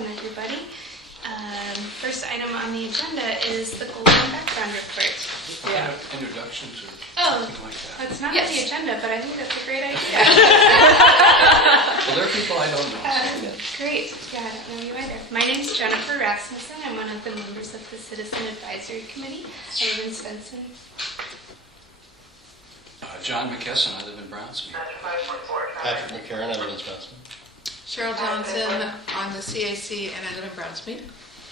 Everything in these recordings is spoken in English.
welcome everybody. First item on the agenda is the Golden Background Report. Yeah. Introductions or something like that. It's not on the agenda, but I think that's a great idea. Well, there are people I don't know. Great. Yeah, I don't know you either. My name's Jennifer Rasmussen. I'm one of the members of the Citizen Advisory Committee. I live in Spencer. John McKesson, I live in Brownsmead. Patrick McCarran, I live in Spencer. Cheryl Johnson on the CAC, and I live in Brownsmead.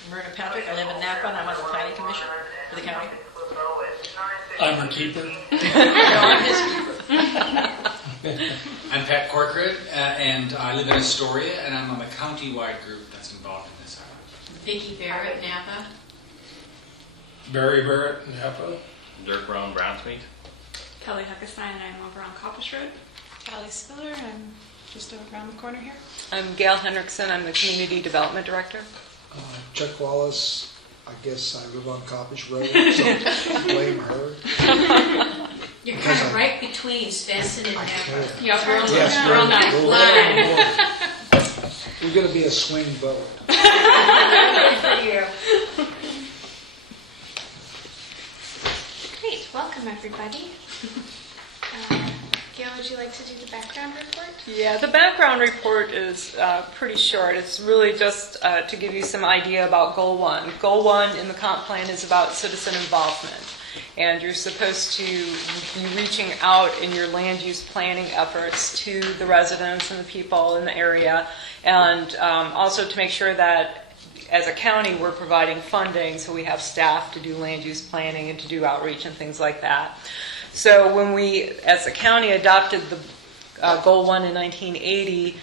Myrna Patrick, I live in Napa, and I'm on the planning commission for the county. I'm her keeper. I'm his keeper. I'm Pat Corcoran, and I live in Astoria, and I'm on the county-wide group that's involved in this effort. Vicki Barrett, Napa. Barry Barrett, Napa. Dirk Brown, Brownsmead. Kelly Huckestein, and I'm over on Coppice Road. Callie Spiller, I'm just around the corner here. I'm Gail Hendrickson. I'm the Community Development Director. Chuck Wallace, I guess I live on Coppice Road, so blame her. You're kind of right between Spencer and Napa. Yeah, Yes, we're on that line. We're going to be a swing vote. Great. Welcome everybody. Gail, would you like to do the background report? Yeah, the background report is pretty short. It's really just to give you some idea about Goal 1. Goal 1 in the comp plan is about citizen involvement. And you're supposed to be reaching out in your land use planning efforts to the residents and the people in the area. And also to make sure that as a county we're providing funding so we have staff to do land use planning and to do outreach and things like that. So when we, as a county, adopted the Goal 1 in 1980,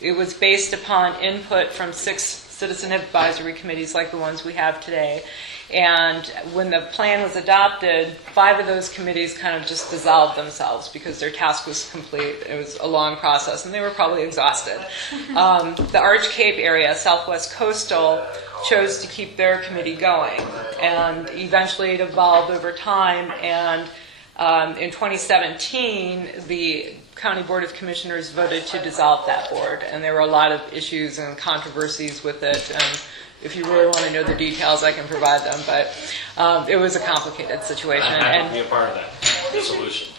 it was based upon input from 6 citizen advisory committees like the ones we have today. And when the plan was adopted, 5 of those committees kind of just dissolved themselves because their task was complete. It was a long process, and they were probably exhausted. The Arch Cape area, Southwest Coastal, chose to keep their committee going. And eventually it evolved over time, and in 2017, the County Board of Commissioners voted to dissolve that board, and there were a lot of issues and controversies with it. And if you really want to know the details, I can provide them. But it was a complicated situation. I'm happy to be a part of that solution.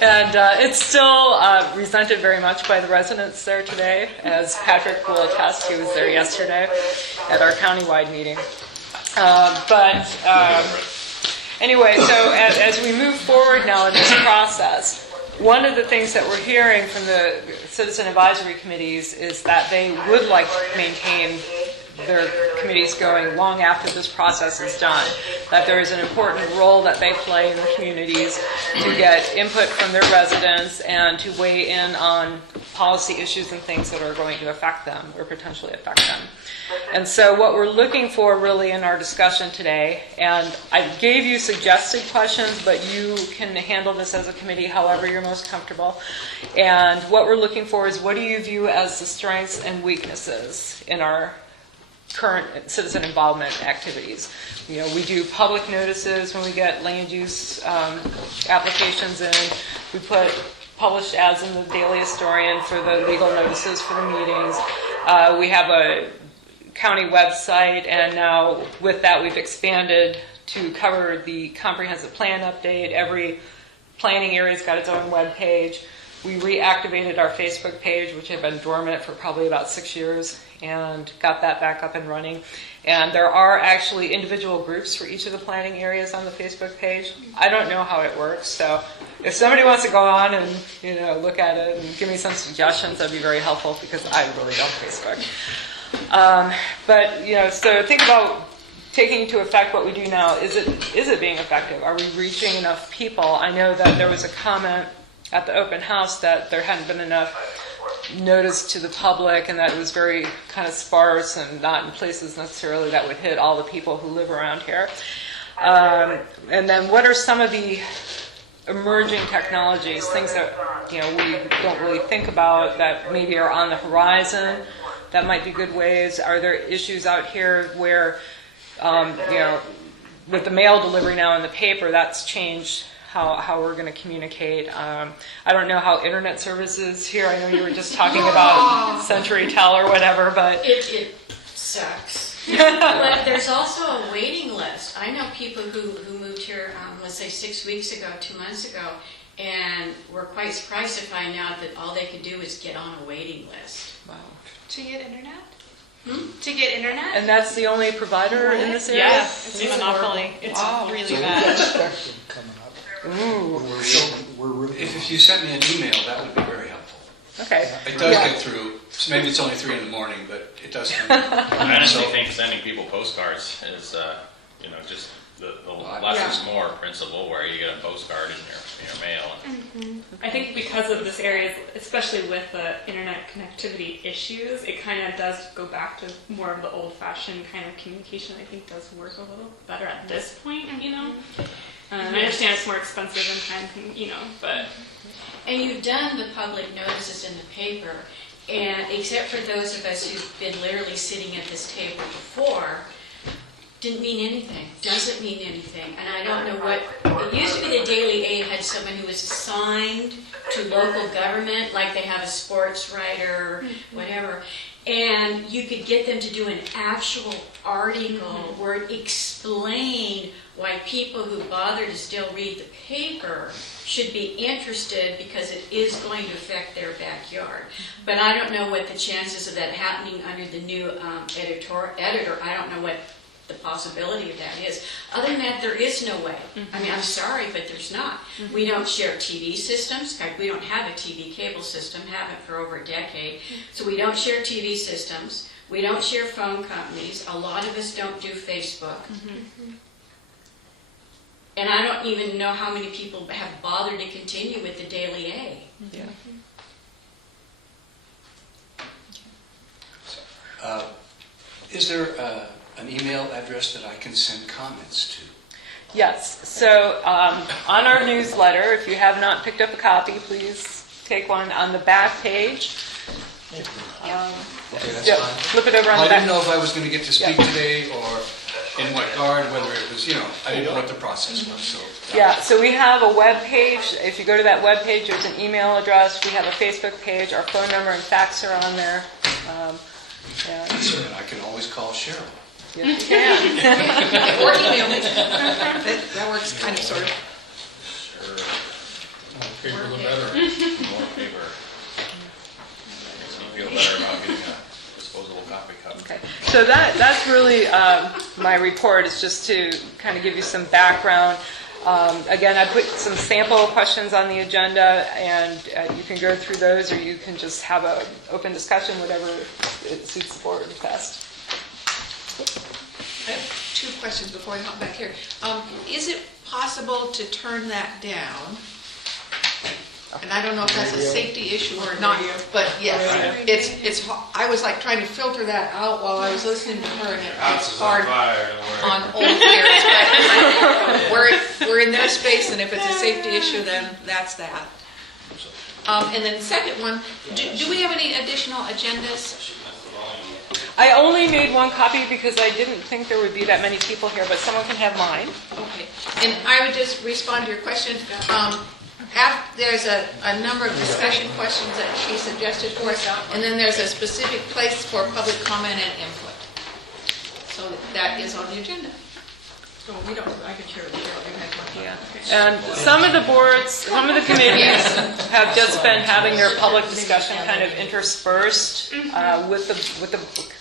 And it's still resented very much by the residents there today, as Patrick will attest. He was there yesterday at our countywide meeting. Anyway, so as we move forward now in this process, one of the things that we're hearing from the citizen advisory committees is that they would like to maintain their committees going long after this process is done, that there is an important role that they play in the communities to get input from their residents and to weigh in on policy issues and things that are going to affect them or potentially affect them. And so what we're looking for really in our discussion today, and I gave you suggested questions, but you can handle this as a committee however you're most comfortable. And what we're looking for is, what do you view as the strengths and weaknesses in our current citizen involvement activities? You know, we do public notices when we get land use applications in. We put published ads in the Daily Historian for the legal notices for the meetings. We have a county website, and now with that we've expanded to cover the comprehensive plan update. Every planning area's got its own web page. We reactivated our Facebook page, which had been dormant for probably about 6 years, and got that back up and running. And there are actually individual groups for each of the planning areas on the Facebook page. I don't know how it works, so if somebody wants to go on and look at it and give me some suggestions, that'd be very helpful, because I really don't Facebook. So think about taking into effect what we do now. Is it being effective? Are we reaching enough people? I know that there was a comment at the open house that there hadn't been enough notice to the public, and that it was very kind of sparse and not in places necessarily that would hit all the people who live around here. And then what are some of the emerging technologies, things that we don't really think about that maybe are on the horizon that might be good ways? Are there issues out here where with the mail delivery now in the paper, that's changed how we're going to communicate. I don't know how internet services here. I know you were just talking about CenturyTel or whatever, but It sucks. But there's also a waiting list. I know people who moved here, let's say 6 weeks ago, 2 months ago, and were quite surprised to find out that all they could do is get on a waiting list. wow. To get internet? To get internet? And that's the only provider in this area? Yes, it's a monopoly. It's really So we've bad. got Spectrum coming up. Ooh, We're rooting. If you sent me an email, that would be very helpful. okay. It does get through. Maybe it's only 3 in the morning, but it does come. I honestly think sending people postcards is, just the less is more principle, where you get a postcard in your mail. And I think because of this area, especially with the internet connectivity issues, it kind of does go back to more of the old-fashioned kind of communication. I think does work a little better at this point, I understand it's more expensive and time, but And you've done the public notices in the paper, and except for those of us who've been literally sitting at this table before, didn't mean anything, doesn't mean anything. And I don't know what, it used to be the Daily A had someone who was assigned to local government, like they have a sports writer, whatever, and you could get them to do an actual article where it explained why people who bother to still read the paper should be interested, because it is going to affect their backyard. But I don't know what the chances of that happening under the new editor. I don't know what the possibility of that is. Other than that, there is no way. I mean, I'm sorry, but there's not. We don't share TV systems. In fact, we don't have a TV cable system, haven't for over a decade. So we don't share TV systems. We don't share phone companies. A lot of us don't do Facebook. And I don't even know how many people have bothered to continue with the Daily A. Yeah. Is there an email address that I can send comments to? Yes. So on our newsletter, if you have not picked up a copy, please take one on the back page. Okay, that's Yep, fine. flip it over on Well, the I didn't back. know if I was going to get to speak today or in what guard, whether it was, I didn't know what the process was. So Yeah, so we have a web page. If you go to that web page, there's an email address. We have a Facebook page. Our phone number and fax are on there. And and I can always call Cheryl. yes, you can. Or email me. That works kind of, sort of. sure, More paper the better. more paper. Makes me feel better about getting a disposable coffee cup. Okay, so that's really my report, is just to kind of give you some background. Again, I put some sample questions on the agenda, and you can go through those, or you can just have an open discussion, whatever it suits the board best. I have 2 questions before I hop back here. Is it possible to turn that down? And I don't know if that's a safety issue or not, but yes, it's. I was like trying to filter that out while I was listening to her, and it's hard on old ears. But we're in their space, and if it's a safety issue, then that's that. And then second one, do we have any additional agendas? I only made one copy because I didn't think there would be that many people here, but someone can have mine. Okay, and I would just respond to your question. There's a number of discussion questions that she suggested for us, and then there's a specific place for public comment and input. So that is on the agenda. So we don't, I can share with Cheryl. You have one. Yeah. And some of the boards, some of the committees have just been having their public discussion kind of interspersed with the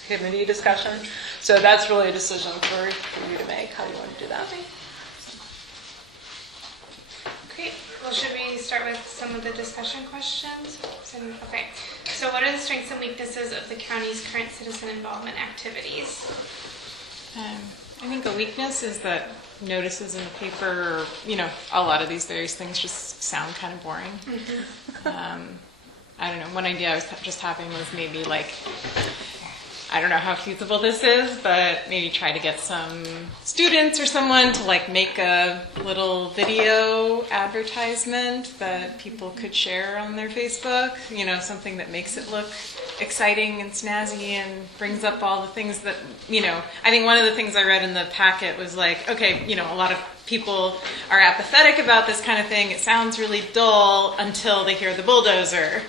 committee discussion. So that's really a decision for you to make, how you want to do that. Great. Well, should we start with some of the discussion questions? Okay. So what are the strengths and weaknesses of the county's current citizen involvement activities? I think a weakness is that notices in the paper, a lot of these various things just sound kind of boring. I don't know, one idea I was just having was maybe I don't know how feasible this is, but maybe try to get some students or someone to make a little video advertisement that people could share on their Facebook, something that makes it look exciting and snazzy and brings up all the things that, I think one of the things I read in the packet was okay, a lot of people are apathetic about this kind of thing. It sounds really dull until they hear the bulldozer,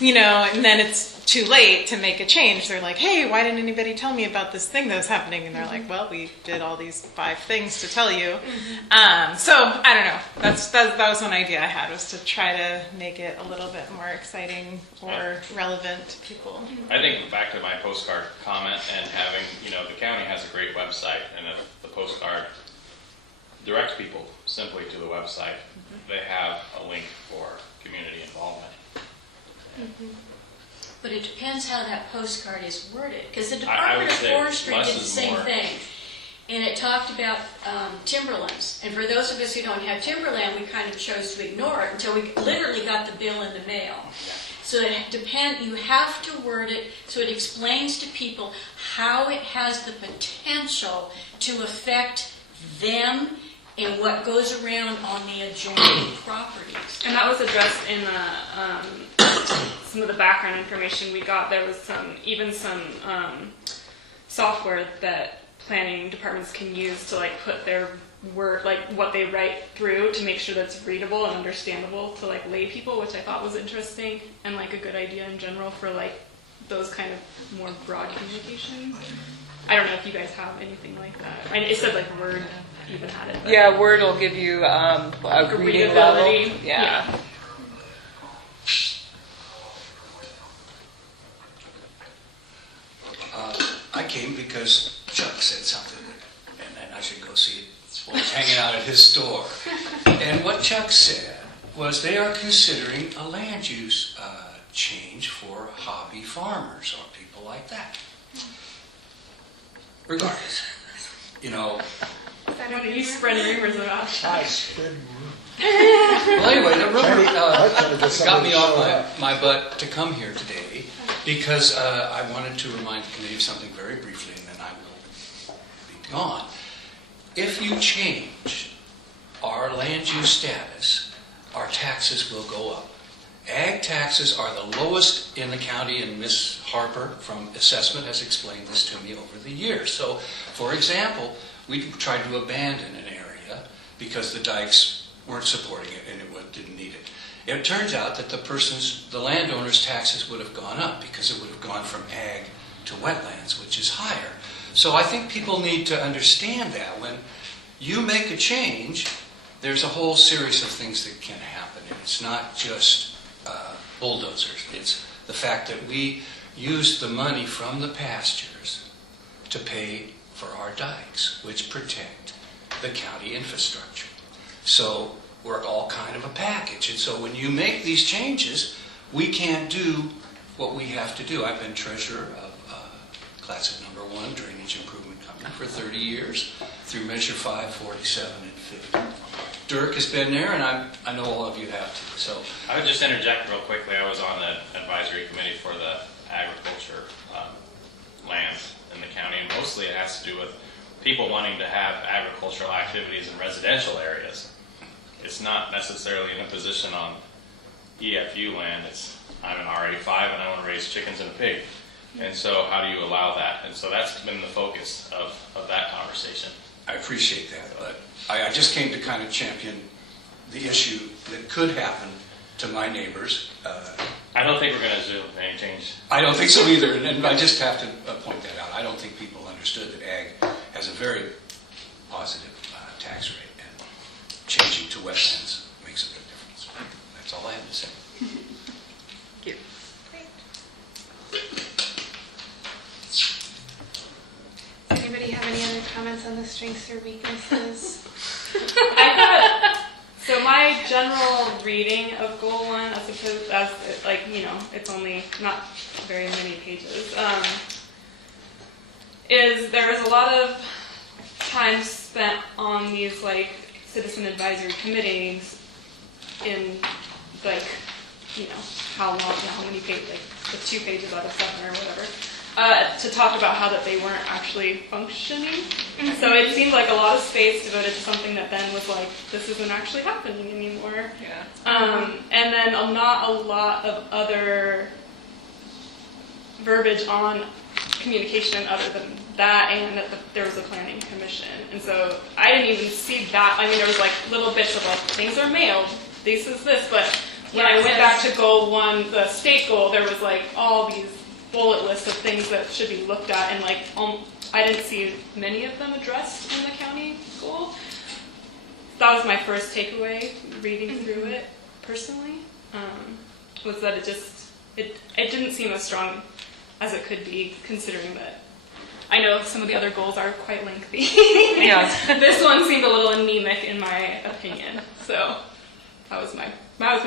and then it's too late to make a change. They're like, hey, why didn't anybody tell me about this thing that was happening? And they're like, well, we did all these 5 things to tell you. So I don't know. That was one idea I had, was to try to make it a little bit more exciting or relevant to people. I think back to my postcard comment and having, the county has a great website, and if the postcard directs people simply to the website, they have a link for community involvement. But it depends how that postcard is worded, because the I Department would of say Forestry less did the is same more. thing. And it talked about timberlands. And for those of us who don't have timberland, we kind of chose to ignore it until we literally got the bill in the mail. So you have to word it so it explains to people how it has the potential to affect them and what goes around on the adjoining properties. And that was addressed in some of the background information we got. There was some software that planning departments can use to put their word, what they write through, to make sure that's readable and understandable to lay people, which I thought was interesting and a good idea in general for those kind of more broad communications. I don't know if you guys have anything like that. It said Word even had it. But Yeah, Word will give you a reading level. readability. Yeah. I came because Chuck said something, and then I should go see it while he's hanging out at his store. And what Chuck said was they are considering a land use change for hobby farmers or people like that. Regardless, What are you spreading rumors about? I spin. Well, anyway, the rumor I tried to get got somebody me to off show up. my butt to come here today because I wanted to remind the committee of something very briefly, and then I will be gone. If you change our land use status, our taxes will go up. Ag taxes are the lowest in the county, and Ms. Harper from Assessment has explained this to me over the years. So, for example, we tried to abandon an area because the dikes weren't supporting it and it didn't need it. It turns out that the landowner's taxes would have gone up because it would have gone from ag to wetlands, which is higher. So I think people need to understand that when you make a change, there's a whole series of things that can happen. And it's not just bulldozers. It's the fact that we use the money from the pastures to pay for our dikes, which protect the county infrastructure. So we're all kind of a package. And so when you make these changes, we can't do what we have to do. I've been treasurer of Classic Number 1 Drainage Improvement Company for 30 years through Measure 5, 47, and 50. Dirk has been there, and I know all of you have too. So I would just interject real quickly. I was on the advisory committee for the agriculture lands in the county, and mostly it has to do with people wanting to have agricultural activities in residential areas. It's not necessarily an imposition on EFU land. I'm an R85 and I want to raise chickens and a pig. And so how do you allow that? And so that's been the focus of that conversation. I appreciate that, but I just came to kind of champion the issue that could happen to my neighbors. I don't think we're going to do any change. I don't think so either, and I just have to point that out. I don't think people understood that ag has a very positive tax rate, and changing to wetlands makes a big difference. That's all I have to say. Thank you. Does anybody have any other comments on the strengths or weaknesses? I thought, so my general reading of Goal 1, as opposed as it's only not very many pages, is there is a lot of time spent on these citizen advisory committees in how long, how many pages, the 2 pages out of 7 or whatever. To talk about how that they weren't actually functioning. So it seemed like a lot of space devoted to something that then was this isn't actually happening anymore. Yeah. And then not a lot of other verbiage on communication other than that, and that there was a planning commission. And so I didn't even see that. I mean, there was like little bits of like, things are mailed, this is this, but when I went back to goal 1, the state goal, there was like all these bullet lists of things that should be looked at, and like I didn't see many of them addressed in the county goal. That was my first takeaway reading through it personally, was that it didn't seem as strong as it could be, considering that I know some of the other goals are quite lengthy. Yes. This one seemed a little anemic in my opinion, so that was my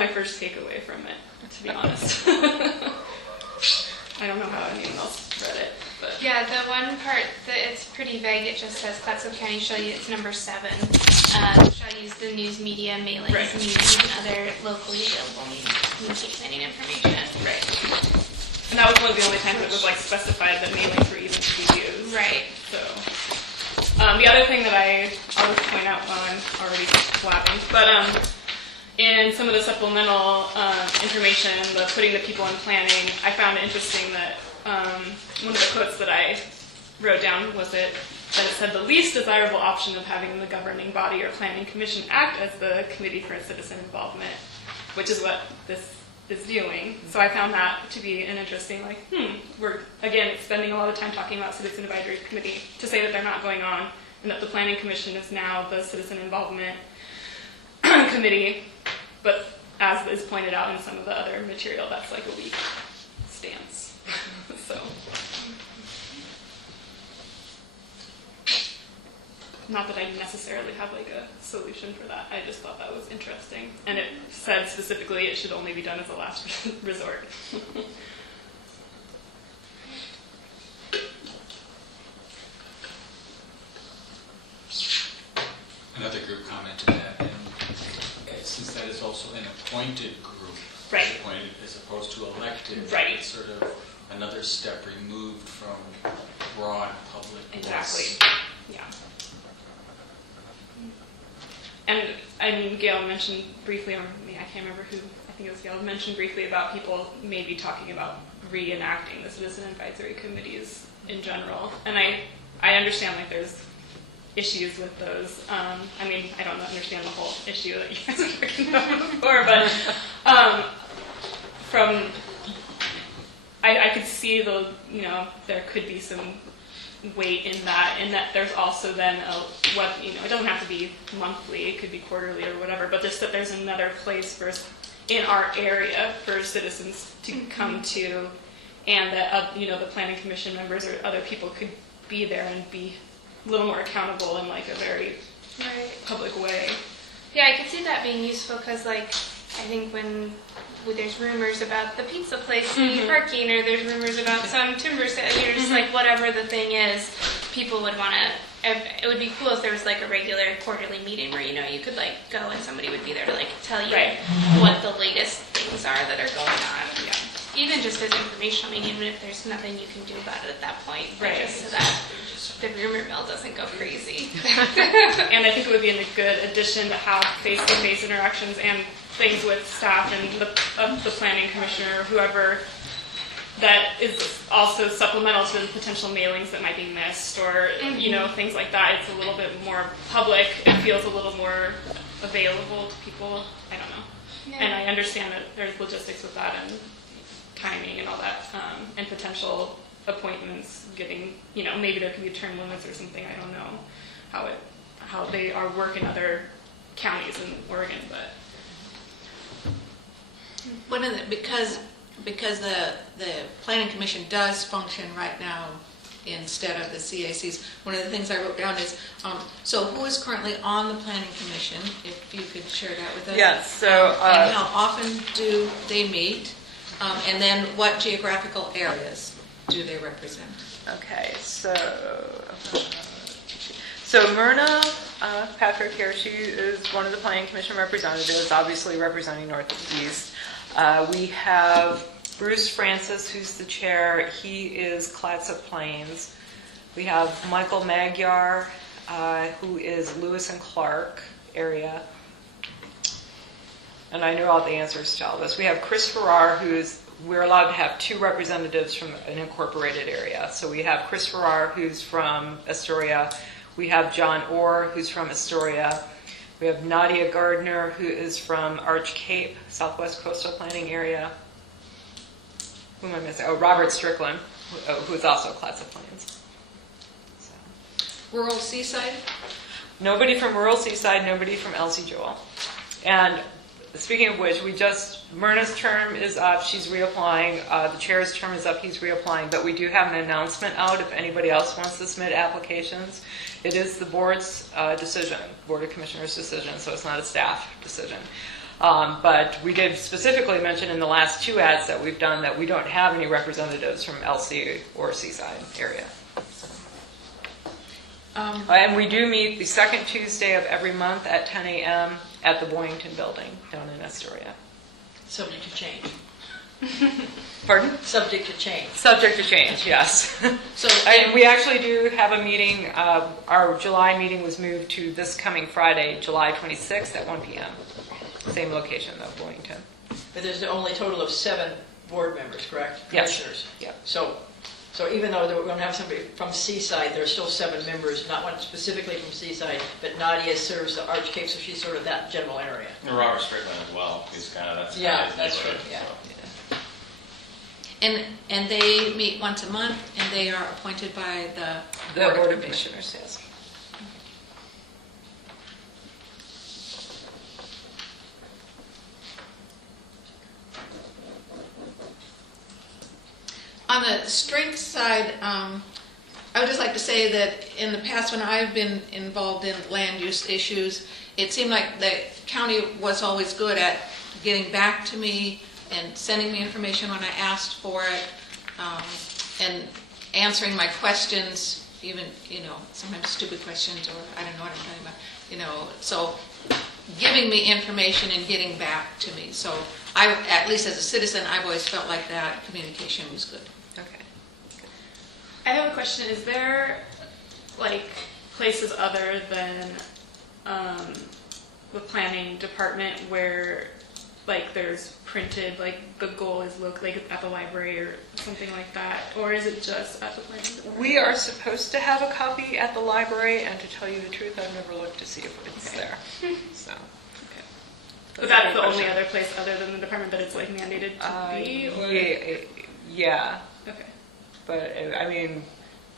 first takeaway from it, to be honest. I don't know how anyone else read it, but Yeah, the one part that it's pretty vague. It just says Clatsop County shall use, it's number 7, shall use the news media, mailings, Right. meetings, and other locally available means to communicate planning information. right. And that was one of the only times it was like specified that mailings were even to be used. Right. So, the other thing that I'll just point out while I'm already blabbing, but in some of the supplemental information, the putting the people in planning, I found it interesting that one of the quotes that I wrote down was that it said the least desirable option of having the governing body or planning commission act as the committee for citizen involvement, which is what this is doing. So I found that to be an interesting, like, we're, again, spending a lot of time talking about citizen advisory committee to say that they're not going on, and that the planning commission is now the citizen involvement committee, but as is pointed out in some of the other material, that's like a weak stance. So, not that I necessarily have like a solution for that. I just thought that was interesting, and it said specifically it should only be done as a last resort. Another group commented that, and since that is also an appointed group, Right. appointed as opposed to elected, Right. it's sort of another step removed from broad public Exactly. voice. Yeah. And I mean, Gail mentioned briefly, or I can't remember who, I think it was Gail, mentioned briefly about people maybe talking about reenacting the citizen advisory committees in general. And I understand like there's issues with those. I mean, I don't understand the whole issue that you guys were talking about before, but I could see there could be some weight in that, and that there's also then it doesn't have to be monthly, it could be quarterly or whatever, but just that there's another place in our area for citizens to come to, and that the planning commission members or other people could be there and be a little more accountable in like a very public way. Yeah, I could see that being useful because, like, I think when there's rumors about the pizza place needing parking, or there's rumors about some timber sale, just like whatever the thing is, people would want to. It would be cool if there was like a regular quarterly meeting where you could like go and somebody would be there to like tell you what the latest things are that are going on. Yeah. Even just as informational, I mean, even if there's nothing you can do about it at that point, just so that the rumor mill doesn't go crazy. And I think it would be a good addition to have face-to-face interactions and things with staff and the planning commissioner or whoever, that is also supplemental to the potential mailings that might be missed, or things like that. It's a little bit more public. It feels a little more available to people. I don't know. Yeah. And I understand that there's logistics with that and timing and all that, and potential appointments getting, maybe there could be term limits or something. I don't know how they work in other counties in Oregon, but one of the, because the planning commission does function right now instead of the CACs, one of the things I wrote down is, so who is currently on the planning commission, if you could share that with us? Yes, so and how often do they meet? And then what geographical areas do they represent? Okay, so Myrna Patrick here, she is one of the Planning Commission representatives, obviously representing North and East. We have Bruce Francis, who's the chair. He is Clatsop Plains. We have Michael Magyar, who is Lewis and Clark area. And I know all the answers to all this. We have Chris Farrar, who is we're allowed to have 2 representatives from an incorporated area. So we have Chris Farrar, who's from Astoria. We have John Orr, who's from Astoria. We have Nadia Gardner, who is from Arch Cape, Southwest Coastal Planning Area. Who am I missing? Oh, Robert Strickland, who is also Classic Plains. So. Rural Seaside? Nobody from Rural Seaside, nobody from Elsie Joel. And speaking of which, Myrna's term is up, she's reapplying. The chair's term is up, he's reapplying. But we do have an announcement out if anybody else wants to submit applications. It is the board's decision, Board of Commissioners' decision, so it's not a staff decision. But we did specifically mention in the last 2 ads that we've done that we don't have any representatives from Elsie or Seaside area. And we do meet the second Tuesday of every month at 10 a.m. at the Boyington Building down in Astoria. Subject to change. Pardon? Subject to change. Subject to change, yes. And we actually do have a meeting. Our July meeting was moved to this coming Friday, July 26th at 1 p.m. Same location, though, Boyington. But there's only a total of 7 board members, correct? Commissioners. Yes. So even though we're going to have somebody from Seaside, there's still 7 members, not one specifically from Seaside, but Nadia serves the Arch Cape, so she's sort of that general area. And Robert Strickland as well. He's kind of That's neighborhood, true. Yeah. so. And they meet once a month, and they are appointed by the Board of Commissioners, yes. On the strength side, I would just like to say that in the past when I've been involved in land use issues, it seemed like the county was always good at getting back to me and sending me information when I asked for it, and answering my questions, even, sometimes stupid questions, or I don't know what I'm talking about, so giving me information and getting back to me. So I, at least as a citizen, I've always felt like that communication was good. Okay. I have a question. Is there places other than the planning department where there's printed the goal is at the library or something like that, or is it just at the planning department? We are supposed to have a copy at the library, and to tell you the truth, I've never looked to see if it's there. So. But that's the only other place other than the department that it's mandated to be? Or? Yeah. Okay. But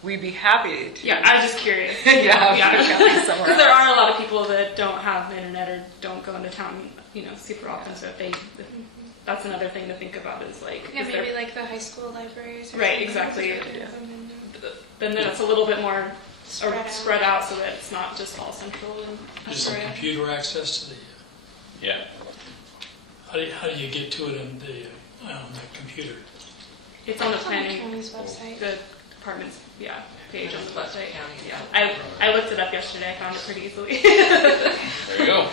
we'd be happy to. Yeah, I was just curious. Yeah. Because there are a lot of people that don't have the internet or don't go into town, super often. So that's another thing to think about is maybe the high school libraries. Or right. Exactly. Yeah. Then it's a little bit more spread out so that it's not just all central. Is some computer access to the? Yeah. How do you get to it on the computer? It's on the planning county's website. The department's page on the website. Yeah. I looked it up yesterday. I found it pretty easily. There you go.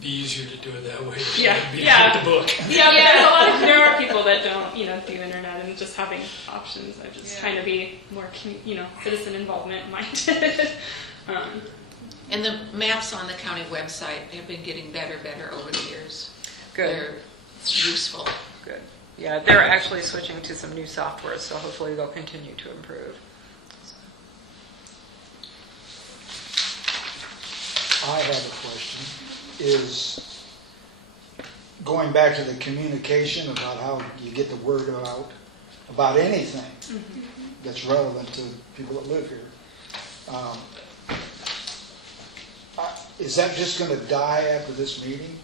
Be easier to do it that way. Yeah. Get the book. Yeah. There are people that don't do internet, and just having options. I'm just trying to be more citizen involvement minded. And the maps on the county website have been getting better over the years. Good. They're useful. Good. Yeah, they're actually switching to some new software, so hopefully they'll continue to improve. I have a question. Is going back to the communication about how you get the word out about anything that's relevant to people that live here. Is that just going to die after this meeting?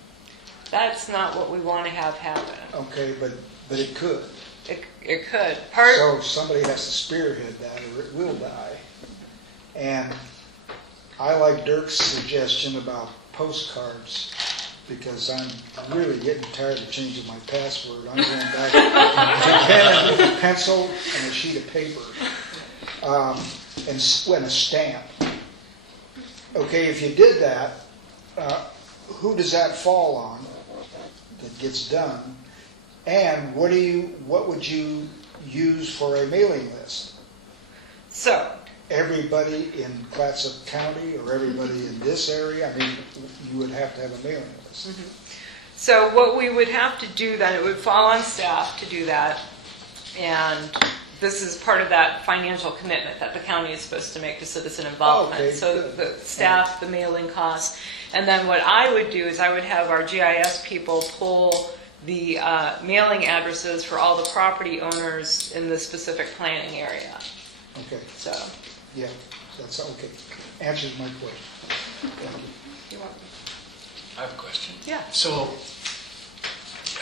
That's not what we want to have happen. Okay, but it could. It could. So somebody has to spearhead that, or it will die. And I like Dirk's suggestion about postcards, because I'm really getting tired of changing my password. I'm going back to pen and pencil and a sheet of paper, and a stamp. Okay, if you did that, who does that fall on that gets done? And what would you use for a mailing list? So, everybody in Clatsop County or everybody in this area? You would have to have a mailing list. So what we would have to do then, it would fall on staff to do that. And this is part of that financial commitment that the county is supposed to make to citizen involvement. Okay, So good. the staff, the mailing costs. And then what I would do is I would have our GIS people pull the mailing addresses for all the property owners in the specific planning area. Okay, So, yeah, that's okay. Answers my question. Thank you. you're welcome. I have a question. Yeah. So,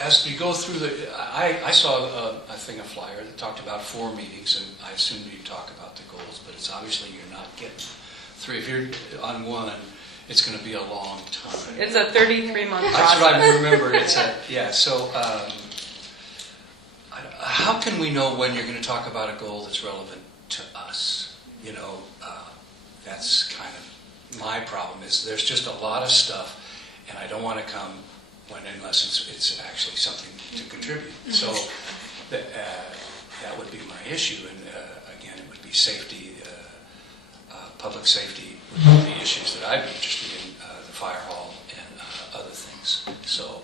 as we go through I saw a thing, a flyer that talked about 4 meetings, and I assume you talk about the goals, but it's obviously you're not getting 3. If you're on one, it's going to be a long time. It's a 33-month process. That's what I remember. So how can we know when you're going to talk about a goal that's relevant to us? You know, that's kind of my problem is there's just a lot of stuff, and I don't want to come unless it's actually something to contribute. So that would be my issue, and again, it would be safety, public safety would be the issues that I'd be interested in, the fire hall and other things. So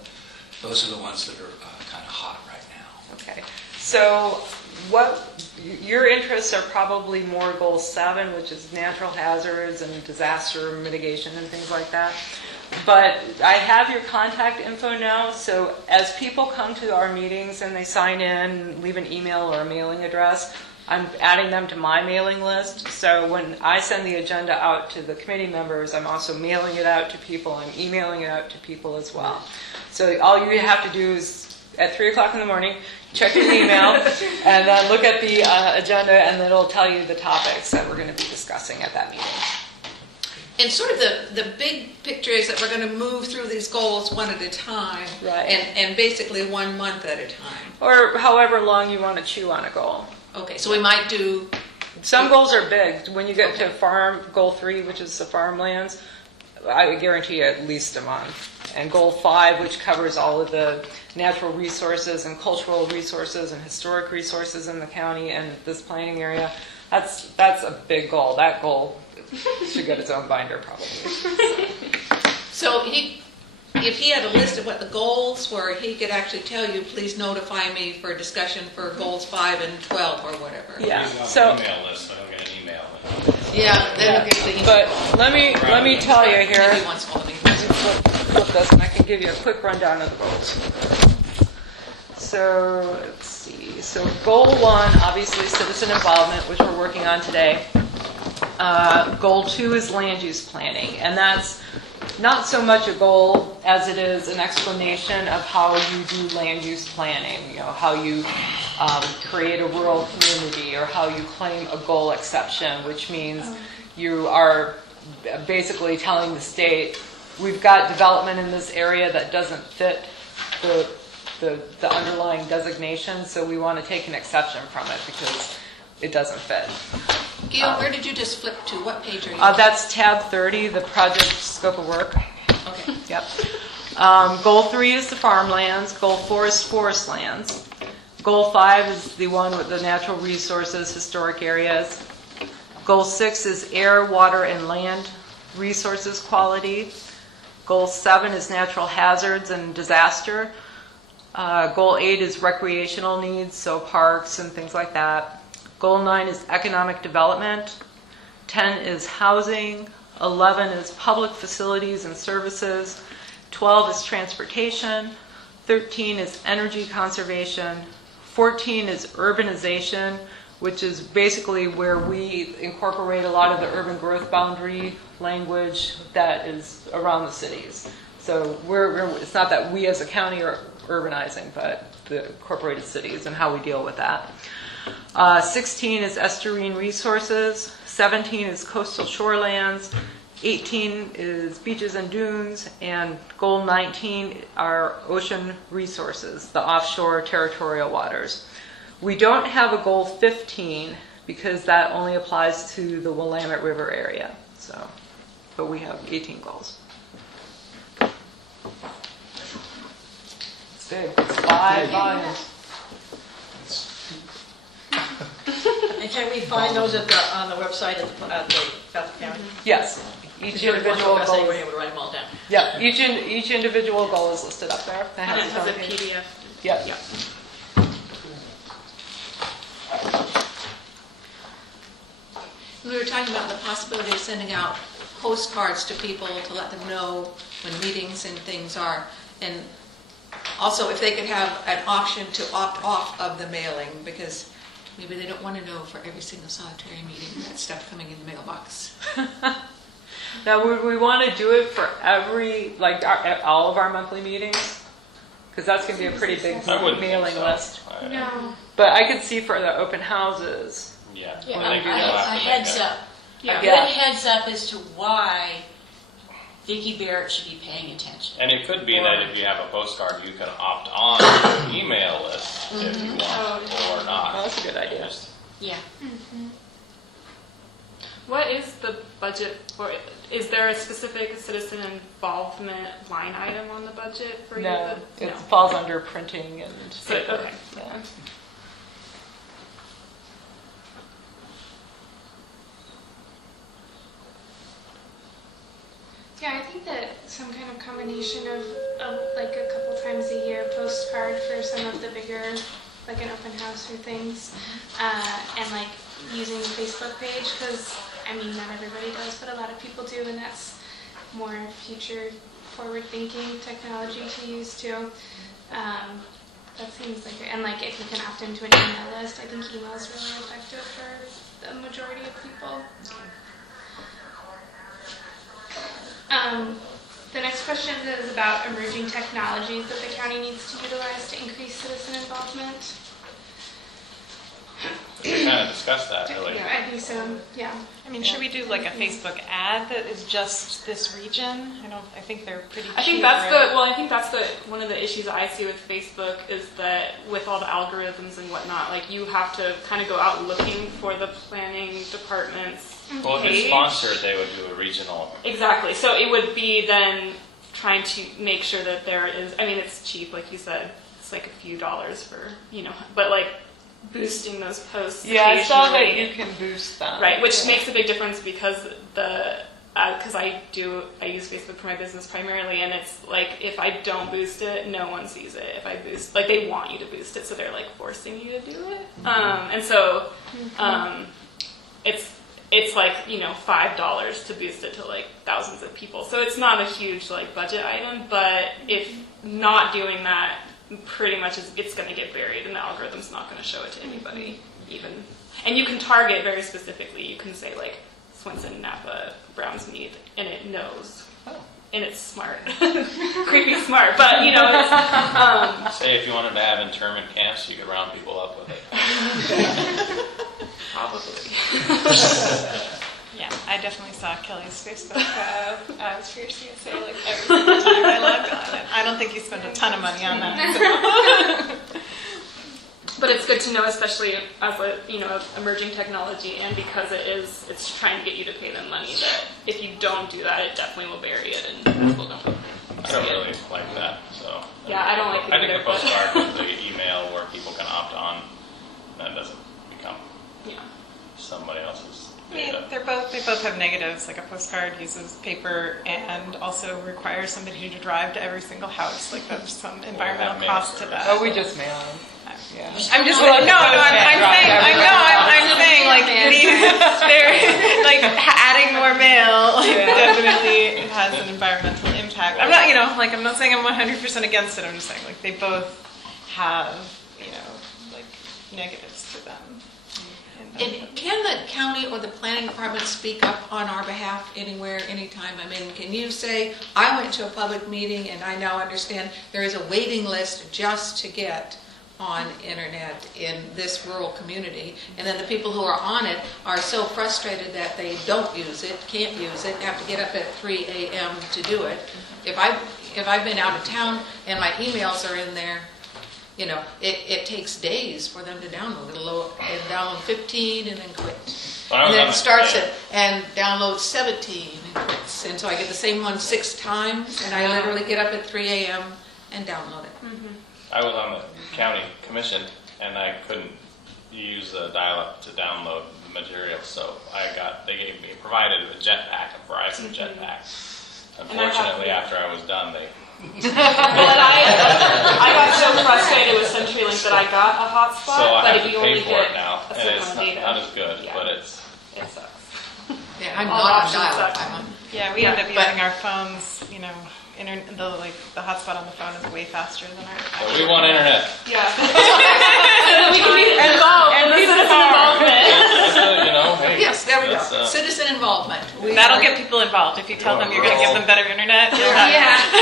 those are the ones that are kind of hot right now. Okay. So what your interests are probably more goal 7, which is natural hazards and disaster mitigation and things like that. But I have your contact info now, so as people come to our meetings and they sign in, leave an email or a mailing address, I'm adding them to my mailing list. So when I send the agenda out to the committee members, I'm also mailing it out to people. I'm emailing it out to people as well. So all you have to do is, at 3 o'clock in the morning, check your email, and then look at the agenda, and then it'll tell you the topics that we're going to be discussing at that meeting. And sort of the big picture is that we're going to move through these goals one at a time, Right. and basically 1 month at a time. Or however long you want to chew on a goal. Okay, so we might do. Some goals are big. When you get to goal 3, which is the farmlands, I guarantee you at least a month. And goal 5, which covers all of the natural resources and cultural resources and historic resources in the county and this planning area, that's a big goal. That goal should get its own binder probably. So if he had a list of what the goals were, he could actually tell you, please notify me for discussion for goals 5 and 12 or whatever. Yeah. He's on So. the email list, so he'll get an email. Yeah, then he'll get the But let me tell you here. Maybe once all of these. Flip this, and I can give you a quick rundown of the goals. So let's see. So goal 1, obviously citizen involvement, which we're working on today. Goal 2 is land use planning, and that's not so much a goal as it is an explanation of how you do land use planning, you know, how you create a rural community, or how you claim a goal exception, which means you are basically telling the state, we've got development in this area that doesn't fit the underlying designation, so we want to take an exception from it because it doesn't fit. Gail, where did you just flip to? What page are you on? That's tab 30, the project scope of work. Okay. Yep. Goal 3 is the farmlands. Goal 4 is forest lands. Goal 5 is the one with the natural resources, historic areas. Goal 6 is air, water, and land resources quality. Goal 7 is natural hazards and disaster. Goal 8 is recreational needs, so parks and things like that. Goal 9 is economic development. 10 is housing. 11 is public facilities and services. 12 is transportation. 13 is energy conservation. 14 is urbanization, which is basically where we incorporate a lot of the urban growth boundary language that is around the cities. So it's not that we as a county are urbanizing, but the incorporated cities and how we deal with that. 16 is estuarine resources. 17 is coastal shorelands. 18 is beaches and dunes. And goal 19 are ocean resources, the offshore territorial waters. We don't have a goal 15 because that only applies to the Willamette River area. But we have 18 goals. It's big. It's 5 volumes. And can we find those on the website at the Bethel County? Yes. Each You're the one individual who say you goal. were able to write them all down. Yeah, each individual goal is listed up there. That And it its has a own page. PDF. Yep. Yeah. We were talking about the possibility of sending out postcards to people to let them know when meetings and things are. And also if they could have an option to opt off of the mailing, because maybe they don't want to know for every single solitary meeting that stuff coming in the mailbox. Now, would we want to do it for every, like, all of our monthly meetings? Because that's going to be a pretty big I wouldn't think mailing so. list. No. But I could see for the open houses. Yeah. Yeah, I think you'll a have to make heads a- up. Yeah. A good Yeah. heads up as to why Vicki Barrett should be paying attention. And it could be that if you have a postcard, you can opt on to the email list if you want or not. Oh, that's a good idea. Just- Yeah. What is the budget for it? Is there a specific citizen involvement line item on the budget for No, you? it falls under printing and So, paper. okay. Yeah. Yeah, I think that some kind of combination of like a couple times a year postcard for some of the bigger, like an open house or things, and like using the Facebook page, because I mean not everybody does, but a lot of people do, and that's more future forward thinking technology to use too. That seems like, and like if you can opt into an email list, I think email is really effective for the majority of people. The next question is about emerging technologies that the county needs to utilize to increase citizen involvement. We kind of discussed that earlier. Yeah, I think so. Yeah. I mean, should we do like a Facebook ad that is just this region? I think they're pretty cheap. I think that's the one of the issues that I see with Facebook is that with all the algorithms and whatnot, like you have to kind of go out looking for the planning department's Well, if it's page. sponsored, they would do a regional. Exactly. So it would be then trying to make sure that there is, I mean, it's cheap, like you said, it's like a few dollars for, but like boosting those posts. Yeah, I saw that occasionally. you can boost them. Right, which makes a big difference because because I use Facebook for my business primarily, and it's like if I don't boost it, no one sees it. If I boost, like they want you to boost it, so they're like forcing you to do it. And so it's like $5 to boost it to like thousands of people. So it's not a huge like budget item, but if not doing that, pretty much it's going to get buried, and the algorithm's not going to show it to anybody even. And you can target very specifically. You can say like Swenson, Napa, Browns Mead, and it knows. And it's smart, creepy smart. But it's, Say if you wanted to have internment camps, you could round people up with it. probably. Yeah, I definitely saw Kelly's Facebook ads for your CSA like every single time I logged on. And I don't think you spend a ton of money on that. So. But it's good to know, especially as a emerging technology, and because it's trying to get you to pay them money. That if you don't do that, it definitely will bury it, and people don't. I don't really like that. So Yeah, I don't like it I think either, a but- postcard with the email where people can opt on, that doesn't become somebody else's I mean, data. they both have negatives. Like a postcard uses paper and also requires somebody to drive to every single house. Like there's some environmental mail cost to service. that. Oh, we just mail them. Yeah. I'm just Well, saying, I'm saying like they're like adding more mail definitely has an environmental impact. I'm not, I'm not saying I'm 100% against it. I'm just saying like they both have, like negatives to them. And can the county or the planning department speak up on our behalf anywhere, anytime? I mean, can you say, I went to a public meeting and I now understand there is a waiting list just to get on internet in this rural community, and then the people who are on it are so frustrated that they don't use it, can't use it, have to get up at 3 a.m. to do it. If I've been out of town and my emails are in there, it takes days for them to download. It'll download 15 and then quit. And then it starts it and downloads 17 and quits. And so I get the same one 6 times, and I literally get up at 3 a.m. and download it. I was on the county commission, and I couldn't use the dial-up to download the material, so they provided a jetpack Verizon jetpack. Unfortunately, after I was done, they Well, and I got so frustrated with CenturyLink that I got a hotspot, so I but have if to you pay only for get it now, a and certain it's amount of data, not as good, Yeah. but it's. it sucks. Yeah, I'm All not on options dial-up. suck. I'm on. Yeah, we Yeah, end up but- using our phones, you know, the hotspot on the phone is way faster than our. So we want internet. Yeah. We can be involved in the citizen involvement. You know, hey, Yes, there we go. that's, Citizen involvement. That'll get people involved. If you tell them you're going to give them better internet, you'll have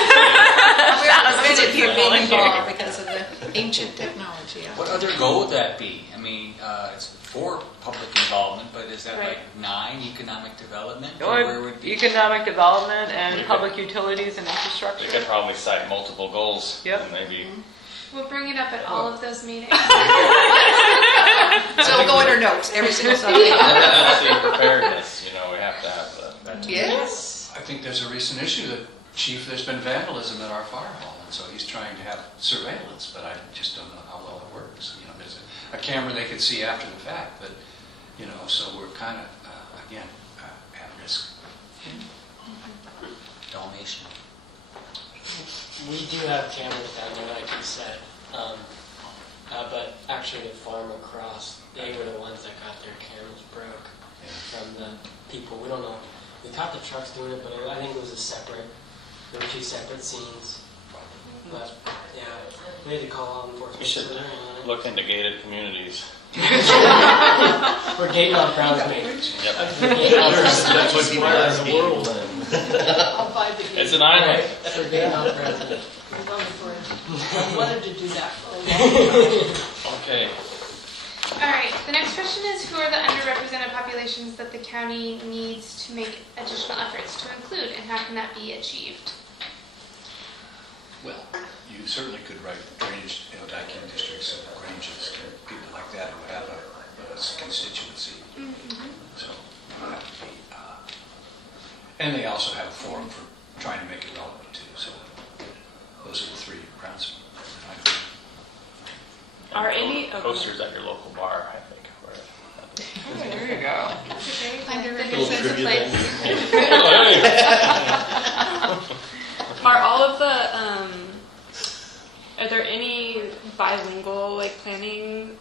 We're committed people for being in here. involved because of the ancient technology. What other goal would that be? I mean, it's for public involvement, but is that Right. like 9 economic development? Or where Or would be? economic development and We public utilities and they infrastructure. could probably cite multiple goals. Yep. And maybe. We'll bring it up at all of those meetings. So we'll go in her notes every single Sunday. Emergency preparedness, you know, we have to have that. Yes. I think there's a recent issue that, Chief, there's been vandalism at our fire hall, and so he's trying to have surveillance, but I just don't know how well it works. You know, there's a camera they could see after the fact, but, you know, so we're kind of, again, at risk. Dalmatian. We do have cameras down there, like you said, but actually the farm across, they were the ones that got their cameras broke from the people. We don't know. We caught the trucks doing it, but I think it was there were 2 separate scenes. But yeah, we had to call law enforcement. We should so they're on it. look into gated communities. We're gating on Brownsmate. Yep. That's what people ask me. I'll buy the game. It's an island. We're gating on Brownsmate. We're going for it. I wanted to do that. Okay. All right, the next question is, who are the underrepresented populations that the county needs to make additional efforts to include, and how can that be achieved? Well, you certainly could write drainage, dike-in districts and ranges to people like that who have a constituency. So that would be, and they also have a forum for trying to make it relevant too. So those are the 3 grounds. Are any of Posters at your local bar, I think. There you go. Are all of the are there any bilingual like planning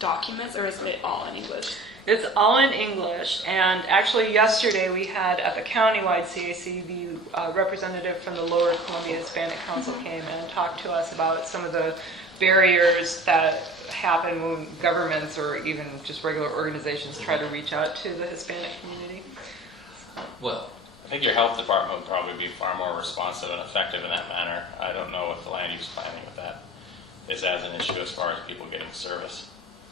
documents, or is it all in English? It's all in English, and actually yesterday we had at the countywide CAC, the representative from the Lower Columbia Hispanic Council came and talked to us about some of the barriers that happen when governments or even just regular organizations try to reach out to the Hispanic community. Well, I think your health department would probably be far more responsive and effective in that manner. I don't know if the land use planning with that is as an issue as far as people getting service.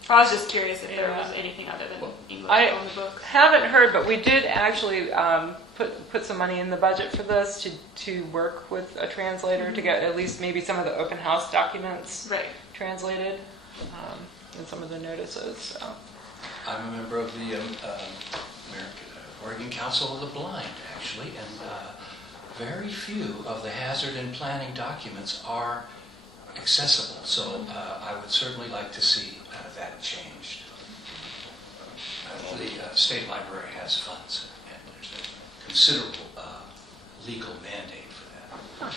I was just curious if there was anything other than English I on the book. haven't heard, but we did actually put some money in the budget for this to work with a translator to get at least maybe some of the open house documents translated and some of the notices. So. I'm a member of the Oregon Council of the Blind, actually, and very few of the hazard and planning documents are accessible. So I would certainly like to see that changed. The state library has funds, and there's a considerable legal mandate for that.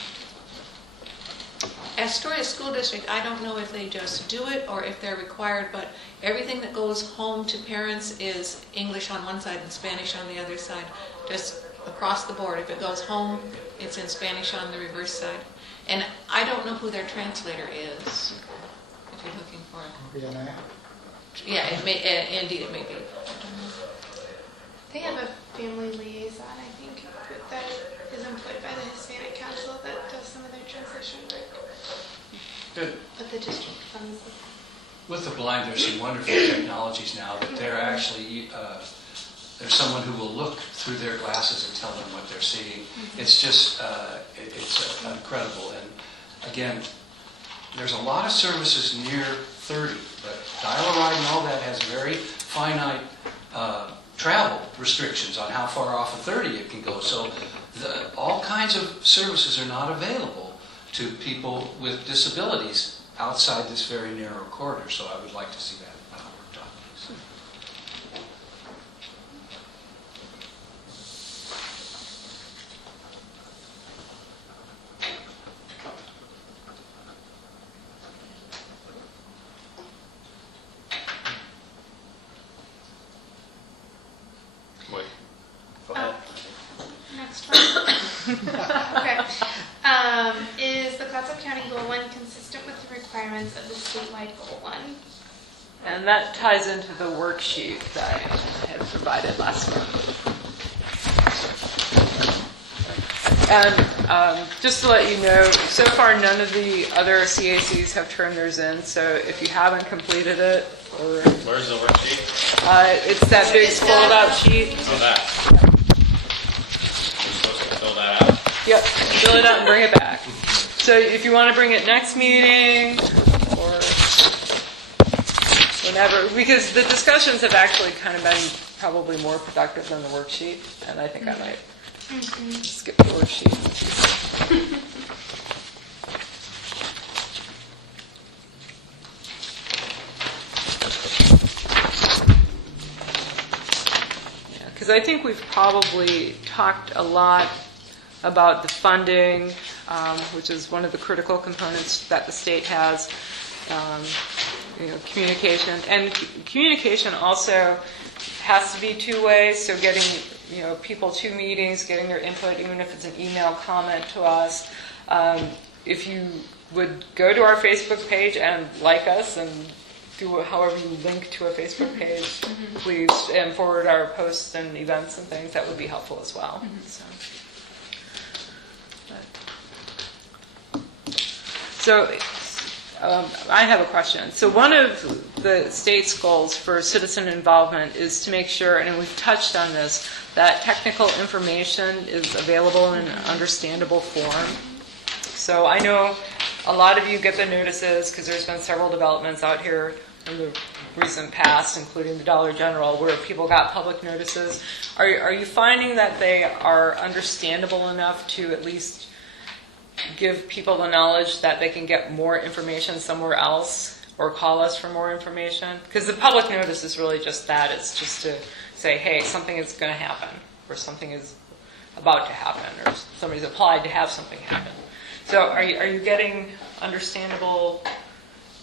Astoria School District, I don't know if they just do it or if they're required, but everything that goes home to parents is English on one side and Spanish on the other side, just across the board. If it goes home, it's in Spanish on the reverse side. And I don't know who their translator is, if you're looking for it. Yeah, indeed it may be. They have a family liaison, I think, that is employed by the Hispanic Council that does some of their translation work. Good. But the district funds them. With the blind, there's some wonderful technologies now that they're actually, there's someone who will look through their glasses and tell them what they're seeing. It's just, it's incredible. And again, there's a lot of services near 30, but dial-a-ride and all that has very finite travel restrictions on how far off of 30 it can go. So all kinds of services are not available to people with disabilities outside this very narrow corridor. So I would like to see that worked on. Okay. Is the Clatsop County Goal 1 consistent with the requirements of the statewide Goal 1? And that ties into the worksheet that I had provided last month. And just to let you know, so far none of the other CACs have turned theirs in, so if you haven't completed it, or Where's the worksheet? it's that big fold-out sheet. Oh, that. We're supposed to fill that out? Yep, fill it out and bring it back. So if you want to bring it next meeting, or whenever, because the discussions have actually kind of been probably more productive than the worksheet, and I think I might skip the worksheet. Because I think we've probably talked a lot about the funding, which is one of the critical components that the state has. Communication, and communication also has to be two ways. So getting people to meetings, getting their input, even if it's an email comment to us. If you would go to our Facebook page and like us and do however you link to a Facebook page, please, and forward our posts and events and things, that would be helpful as well. So I have a question. So one of the state's goals for citizen involvement is to make sure, and we've touched on this, that technical information is available in an understandable form. So I know a lot of you get the notices because there's been several developments out here in the recent past, including the Dollar General, where people got public notices. Are you finding that they are understandable enough to at least give people the knowledge that they can get more information somewhere else or call us for more information? Because the public notice is really just that. It's just to say, hey, something is going to happen, or something is about to happen, or somebody's applied to have something happen. So are you getting understandable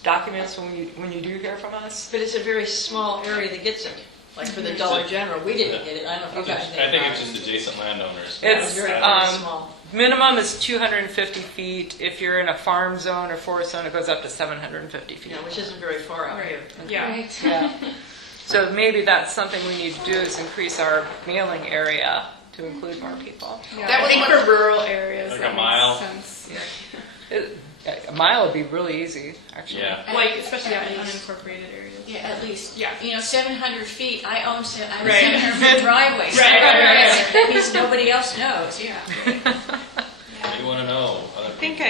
documents when you do hear from us? But it's a very small area that gets it. Like for the Dollar General, we didn't get it. I don't know if you got anything. I think it's just adjacent landowners. It's very small. Minimum is 250 feet. If you're in a farm zone or forest zone, it goes up to 750 feet. Yeah, which isn't very far out here. Yeah. Yeah. So maybe that's something we need to do, is increase our mailing area to include more people. Yeah. That I think would- for rural areas, Like that a mile? makes sense. A mile would be really easy, actually. Yeah. Like, especially in unincorporated areas. Yeah, at least. Yeah. 700 feet. I own Right. 700 foot driveways. Right. That means nobody else knows. Yeah. You want to know? I think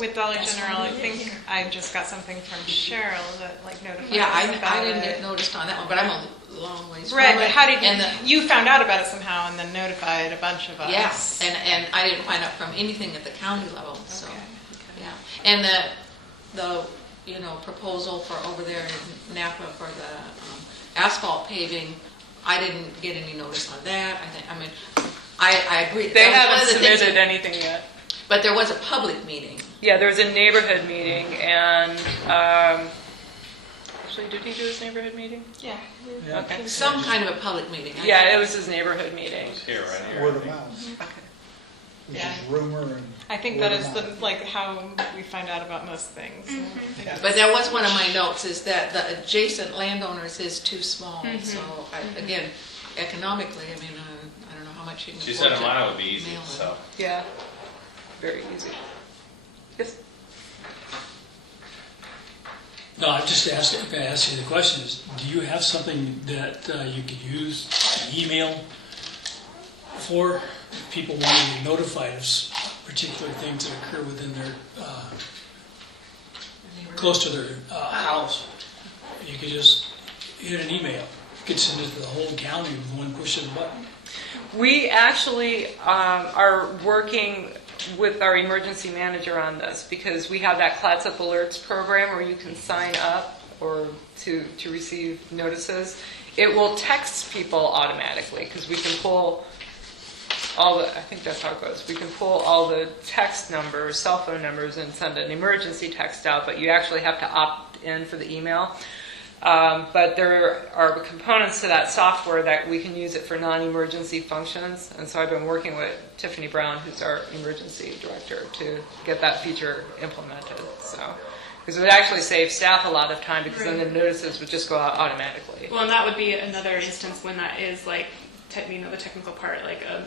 with Dollar General, I think I just got something from Cheryl that notified Yeah, us about I didn't it. get noticed on that one, but I'm a long ways from Right, it. but how did And you found out about it somehow and then notified a bunch of us? Yes, and I didn't find out from anything at the county level, so, Okay. yeah. And the proposal for over there in Napa for the asphalt paving, I didn't get any notice on that. I agree. They That was one haven't of the things submitted that- anything yet. But there was a public meeting. Yeah, there was a neighborhood meeting, and actually, did he do his neighborhood meeting? Yeah. Okay. Some kind of a public meeting. Yeah, it was his neighborhood meeting. It's here, right here. Word of mouth. Which Yeah. is rumor and. I think word that of is mouth. how we find out about most things. But that was one of my notes, is that the adjacent landowners is too small. So, again, economically, I don't know how much you can She afford said a to mile would be easy, mail it. so. Yeah, very easy. Yes. No, I'm just asking you the question is, do you have something that you could use an email for people wanting to be notified of particular things that occur within their, close to their house? You could just hit an email. You could send it to the whole county with one push of a button. We actually are working with our emergency manager on this, because we have that Clatsop Alerts program where you can sign up or to receive notices. It will text people automatically, because we can pull I think that's how it goes. We can pull all the text numbers, cell phone numbers, and send an emergency text out, but you actually have to opt in for the email. But there are components to that software that we can use it for non-emergency functions. And so I've been working with Tiffany Brown, who's our emergency director, to get that feature implemented. So, because it would actually save staff a lot of time, because then the notices would just go out automatically. Well, and that would be another instance when that is like, the technical part, like a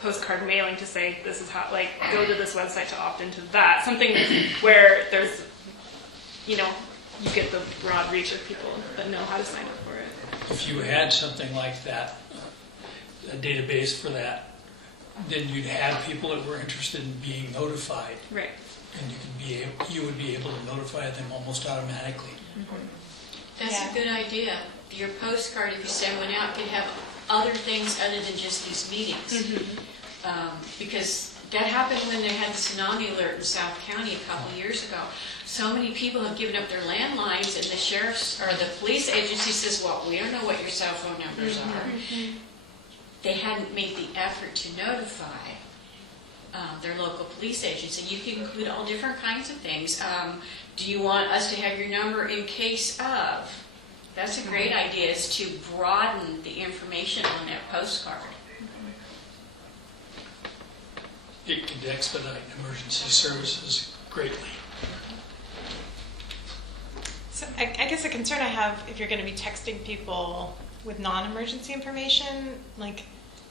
postcard mailing to say this is how, like, go to this website to opt into that. Something where there's, you get the broad reach of people that know how to sign up for it. If you had something like that, a database for that, then you'd have people that were interested in being notified. Right. And you would be able to notify them almost automatically. That's a good idea. Your postcard, if you send one out, could have other things other than just these meetings. Because that happened when they had the tsunami alert in South County a couple years ago. So many people have given up their landlines, and the sheriff's or the police agency says, well, we don't know what your cell phone numbers are. They hadn't made the effort to notify their local police agency. You can include all different kinds of things. Do you want us to have your number in case of? That's a great idea, is to broaden the information on that postcard. It could expedite emergency services greatly. So I guess a concern I have, if you're going to be texting people with non-emergency information, like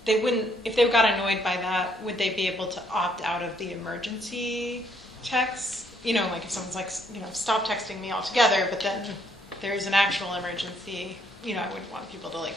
they wouldn't, if they got annoyed by that, would they be able to opt out of the emergency text? Like if someone's like, stop texting me altogether, but then there's an actual emergency, I wouldn't want people to like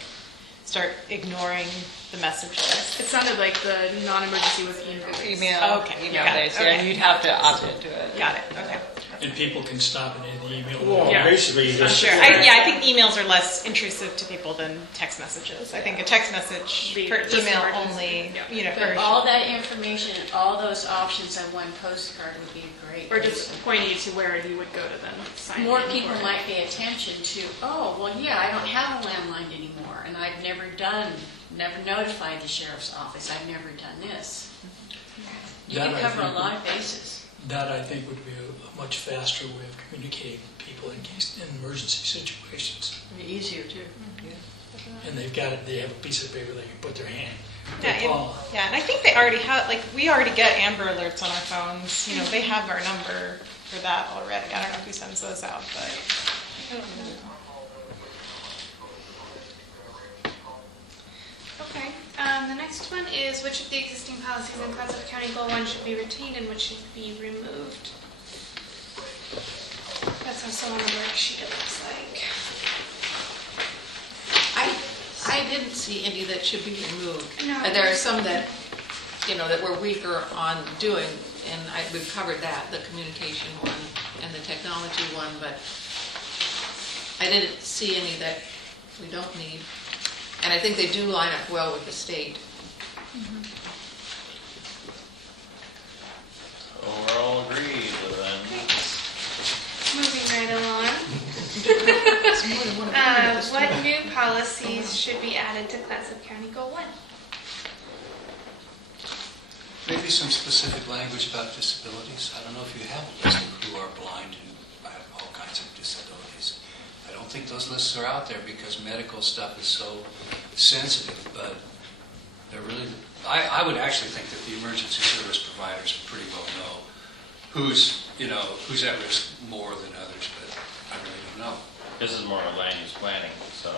start ignoring the messages. It sounded like the non-emergency was Email. Oh, okay. Email-based, yeah, and you'd have to opt into it. Got it. Okay. And people can stop it in the email. Well, basically, you just Sure. I think emails are less intrusive to people than text messages. I think a text message for email only, But all that information and all those options on one postcard would be great. Or just pointing you to where you would go to then sign More in people for it. might pay attention to, I don't have a landline anymore, and I've never notified the sheriff's office. I've never done this. You can cover a lot of bases. That, I think, would be a much faster way of communicating with people in emergency situations. Easier too. And they have a piece of paper they can put their hand. And I think they already have, we already get Amber Alerts on our phones. They have our number for that already. I don't know who sends those out, but. Okay. The next one is which of the existing policies in Clatsop County Goal 1 should be retained and which should be removed. That's also on the worksheet, it looks like. I didn't see any that should be removed. No. There are some that, that we're weaker on doing, and we've covered that, the communication one and the technology one, but I didn't see any that we don't need. And I think they do line up well with the state. So we're all agreed then. Moving right along. What new policies should be added to Clatsop County Goal 1? Maybe some specific language about disabilities. I don't know if you have a list of who are blind and have all kinds of disabilities. I don't think those lists are out there because medical stuff is so sensitive, but they're really, I would actually think that the emergency service providers pretty well know who's at risk more than others, but I really don't know. This is more land use planning, so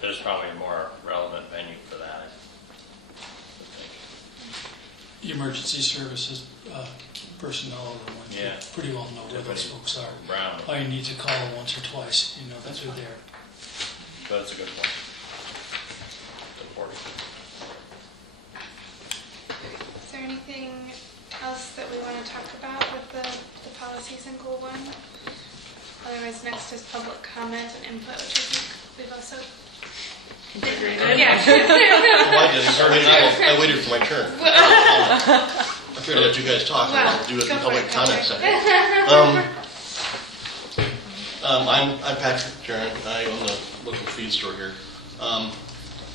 there's probably a more relevant venue for that, I think. The emergency services personnel are the ones that pretty well know where those folks are. Brown. All you need to call once or twice, that they're there. That's a good point. Is there anything else that we want to talk about with the policies in Goal 1? Otherwise, next is public comment and input, which I think we've also integrated. Yeah. Well, I waited for my turn. I figured I'd let you guys talk, and I'll do it in public comment section. I'm Patrick Jaron. I own the local feed store here.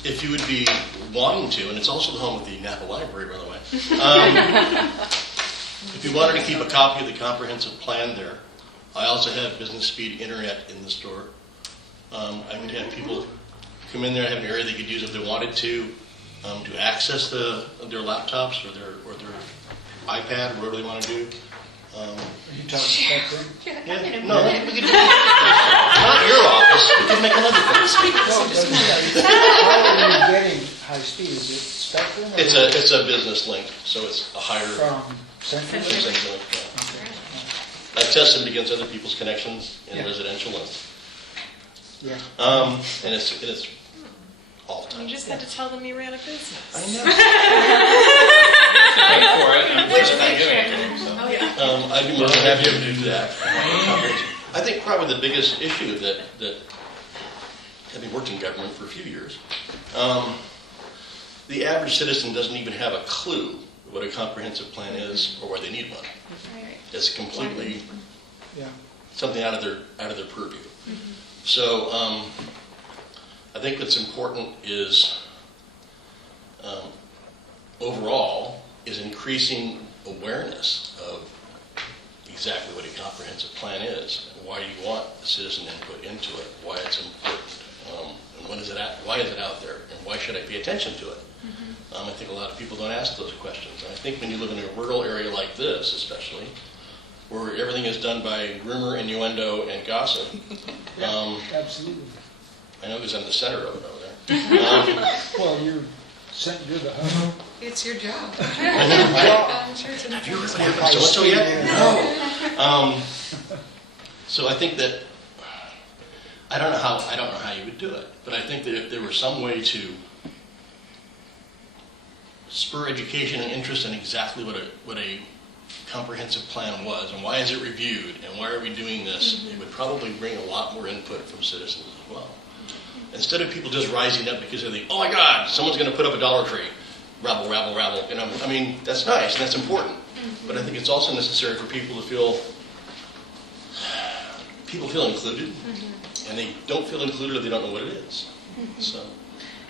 If you would be wanting to, and it's also the home of the Napa Library, by the way, if you wanted to keep a copy of the comprehensive plan there, I also have business speed internet in the store. I could have people come in there and have an area they could use if they wanted to access their laptops or their iPad, whatever they want to do. Are you talking spectrum? Yeah. No, we could do not your office. We could make another place. How are you getting high speed? Is it spectrum? Or It's a business link, so it's a higher. From Central? Central, yeah. I test it against other people's connections in residential and. Yeah. And it's all the time. You just had to tell them you ran a business. I know. Wait for it. I'm sure they're not giving it to them. So. Oh, yeah. I'd be more than happy to do that. I think probably the biggest issue that having worked in government for a few years, the average citizen doesn't even have a clue what a comprehensive plan is or why they need one. It's completely something out of their purview. So I think what's important is overall is increasing awareness of exactly what a comprehensive plan is, and why you want the citizen input into it, why it's important, and why is it out there, and why should I pay attention to it? I think a lot of people don't ask those questions. And I think when you live in a rural area like this, especially, where everything is done by rumor, innuendo, and gossip. Absolutely. I know because I'm the center of it over there. Well, you're the hub. It's your job. Have you really heard about so-and-so yet? No. So I think that I don't know how you would do it, but I think that if there were some way to spur education and interest in exactly what a comprehensive plan was and why is it reviewed and why are we doing this, it would probably bring a lot more input from citizens as well. Instead of people just rising up because they think, oh my God, someone's going to put up a Dollar Tree, rabble, rabble, rabble. You know, I mean, that's nice and that's important, but I think it's also necessary for people to feel included, and they don't feel included if they don't know what it is. So.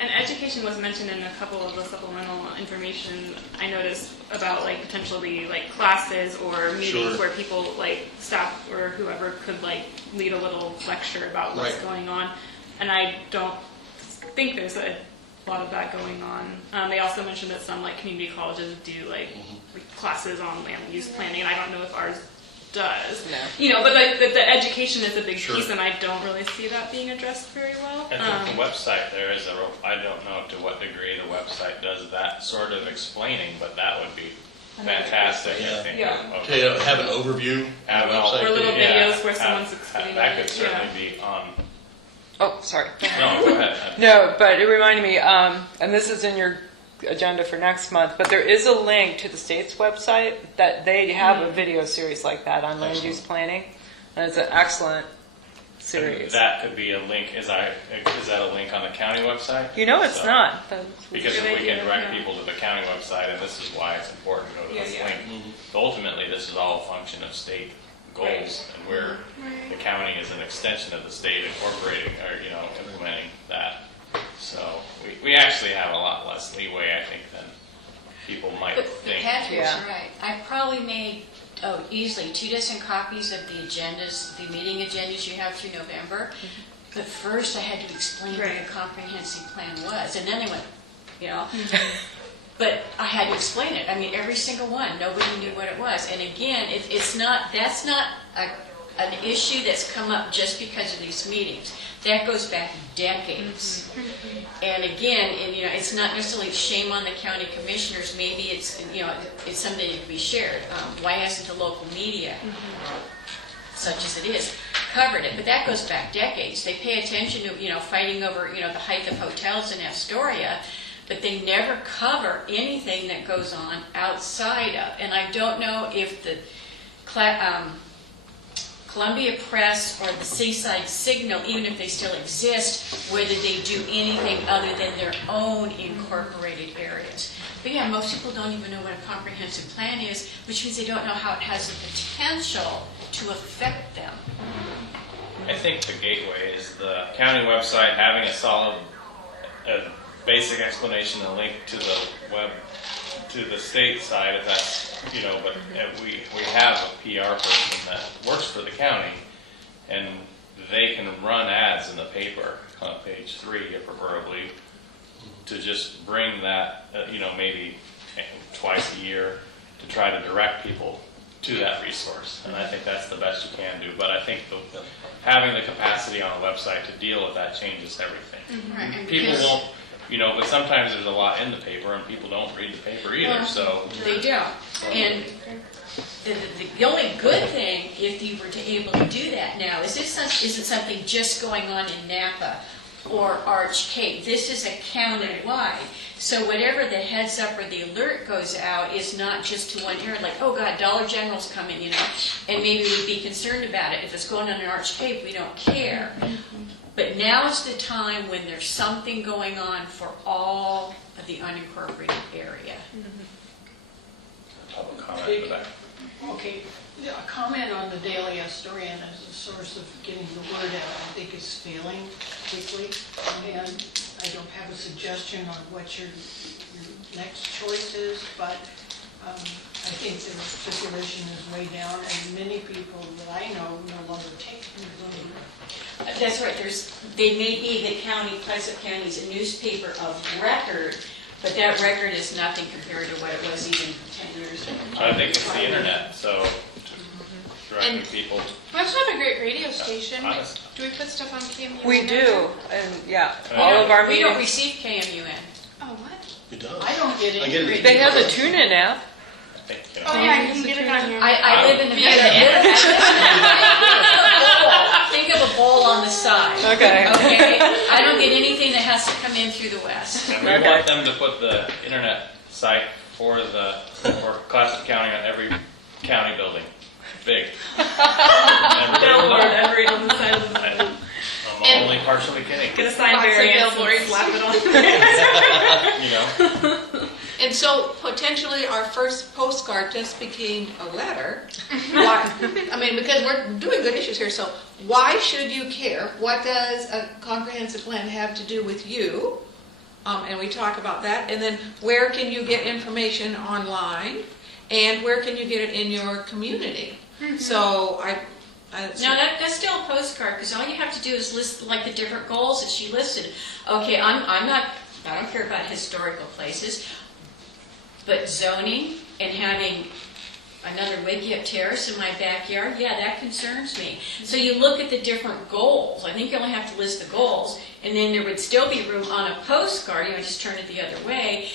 And education was mentioned in a couple of the supplemental information I noticed about like potentially like classes or meetings where people like staff or whoever could like lead a little lecture about what's going on. And I don't think there's a lot of that going on. They also mentioned that some like community colleges do like classes on land use planning, and I don't know if ours does. No. You know, but like the education is a big piece, and I don't really see that being addressed very well. I think the website there is I don't know to what degree the website does that sort of explaining, but that would be fantastic. I think. To have an overview, have an website. Or little videos where someone's explaining. That could certainly be on. Oh, sorry. No, go ahead. No, but it reminded me, and this is in your agenda for next month, but there is a link to the state's website that they have a video series like that on land use planning, and it's an excellent series. That could be a link. Is that a link on the county website? You know, it's not. Because if we can direct people to the county website, and this is why it's important to go to this link. Ultimately, this is all a function of state goals, and where the county is an extension of the state incorporating or implementing that. So we actually have a lot less leeway, I think, than people might think. Patrick's right. I probably made easily 2 dozen copies of the agendas, the meeting agendas you have through November. But first I had to explain what a comprehensive plan was, and then they went, But I had to explain it. I mean, every single one. Nobody knew what it was. And again, that's not an issue that's come up just because of these meetings. That goes back decades. And again, it's not necessarily shame on the county commissioners. Maybe it's something that can be shared. Why hasn't the local media, such as it is, covered it? But that goes back decades. They pay attention to fighting over the height of hotels in Astoria. But they never cover anything that goes on outside of. And I don't know if the Columbia Press or the Seaside Signal, even if they still exist, whether they do anything other than their own incorporated areas. But yeah, most people don't even know what a comprehensive plan is, which means they don't know how it has the potential to affect them. I think the gateway is the county website having a solid basic explanation and link to the web to the state side, if that's, but we have a PR person that works for the county, and they can run ads in the paper, on page 3 preferably, to just bring that, maybe twice a year to try to direct people to that resource. And I think that's the best you can do. But I think having the capacity on the website to deal with that changes everything. Right, and People because- won't, but sometimes there's a lot in the paper and people don't read the paper either, Well, so. They don't. And the only good thing, if you were to able to do that now, isn't something just going on in Napa or Arch Cape. This is a county-wide. So whatever the heads up or the alert goes out is not just to one area, like, oh God, Dollar General's coming, and maybe we'd be concerned about it. If it's going on in Arch Cape, we don't care. But now's the time when there's something going on for all of the unincorporated area. Public comment in the back. Okay, yeah, a comment on the Daily Historian as a source of getting the word out, I think is failing quickly. And I don't have a suggestion on what your next choice is, but I think the circulation is way down, and many people that I know no longer take it. That's right. They may be the county, Pleasant County's a newspaper of record, but that record is nothing compared to what it was even 10 years ago. I think it's the internet, so directing And- people. We also have a great radio station. Honest. Do we put stuff on KMUN? We do, and all of our We don't meetings. receive KMUN. Oh, what? You don't. I don't get I any. get it. radio. They have a tune-in app. I think, Oh, yeah, you can get it on your. I live in the middle of Think of a bowl on the side. Okay. Okay? I don't get anything that has to come in through the west. And we want them to put the internet site for Classic County on every county building. Big. Billboard every on the side of the building. I'm only partially kidding. Get a sign Lots of variance billboards. and slap it on. And so potentially our first postcard just became a letter. Why? I mean, because we're doing good issues here, so why should you care? What does a comprehensive plan have to do with you? And we talk about that. And then where can you get information online? And where can you get it in your community? So Now, that's still a postcard, because all you have to do is list, like, the different goals that she listed. Okay, I don't care about historical places, but zoning and having another Wiggy Terrace in my backyard, yeah, that concerns me. So you look at the different goals. I think you only have to list the goals, and then there would still be room on a postcard, just turn it the other way.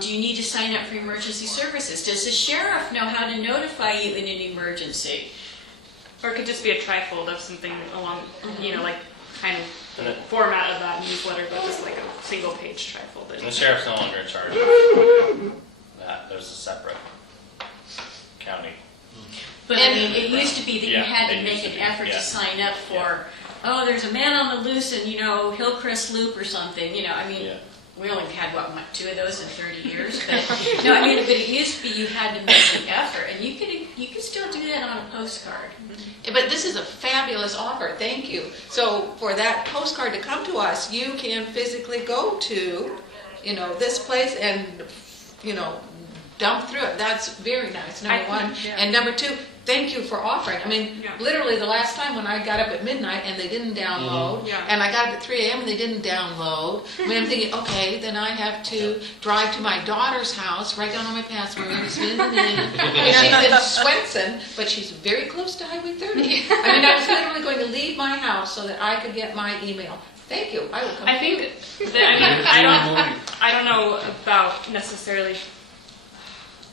Do you need to sign up for emergency services? Does the sheriff know how to notify you in an emergency? Or it could just be a trifold of something along, like kind of the format of that newsletter, but just like a single page trifold. And the sheriff's no longer in charge of that. There's a separate county. But I mean, it used to be that you Yeah, had to it make used to an be, effort yeah. to sign up for, there's a man on the loose in, Hillcrest Loop or something, I mean, Yeah. we only had, 2 of those in 30 years, but, no, I mean, but it used to be you had to make an effort, and you could still do that on a postcard. but this is a fabulous offer. Thank you. So for that postcard to come to us, you can physically go to, this place and, dump through it. That's very nice, number one. And number two, thank you for offering. I mean, literally the last time when I got up at midnight and they didn't download, and I got up at 3 a.m. and they didn't download, I mean, I'm thinking, okay, then I have to drive to my daughter's house, write down all my passwords, she's in Swenson, but she's very close to Highway 30. I mean, I was literally going to leave my house so that I could get my email. Thank you. I will come. I think that, I don't know about necessarily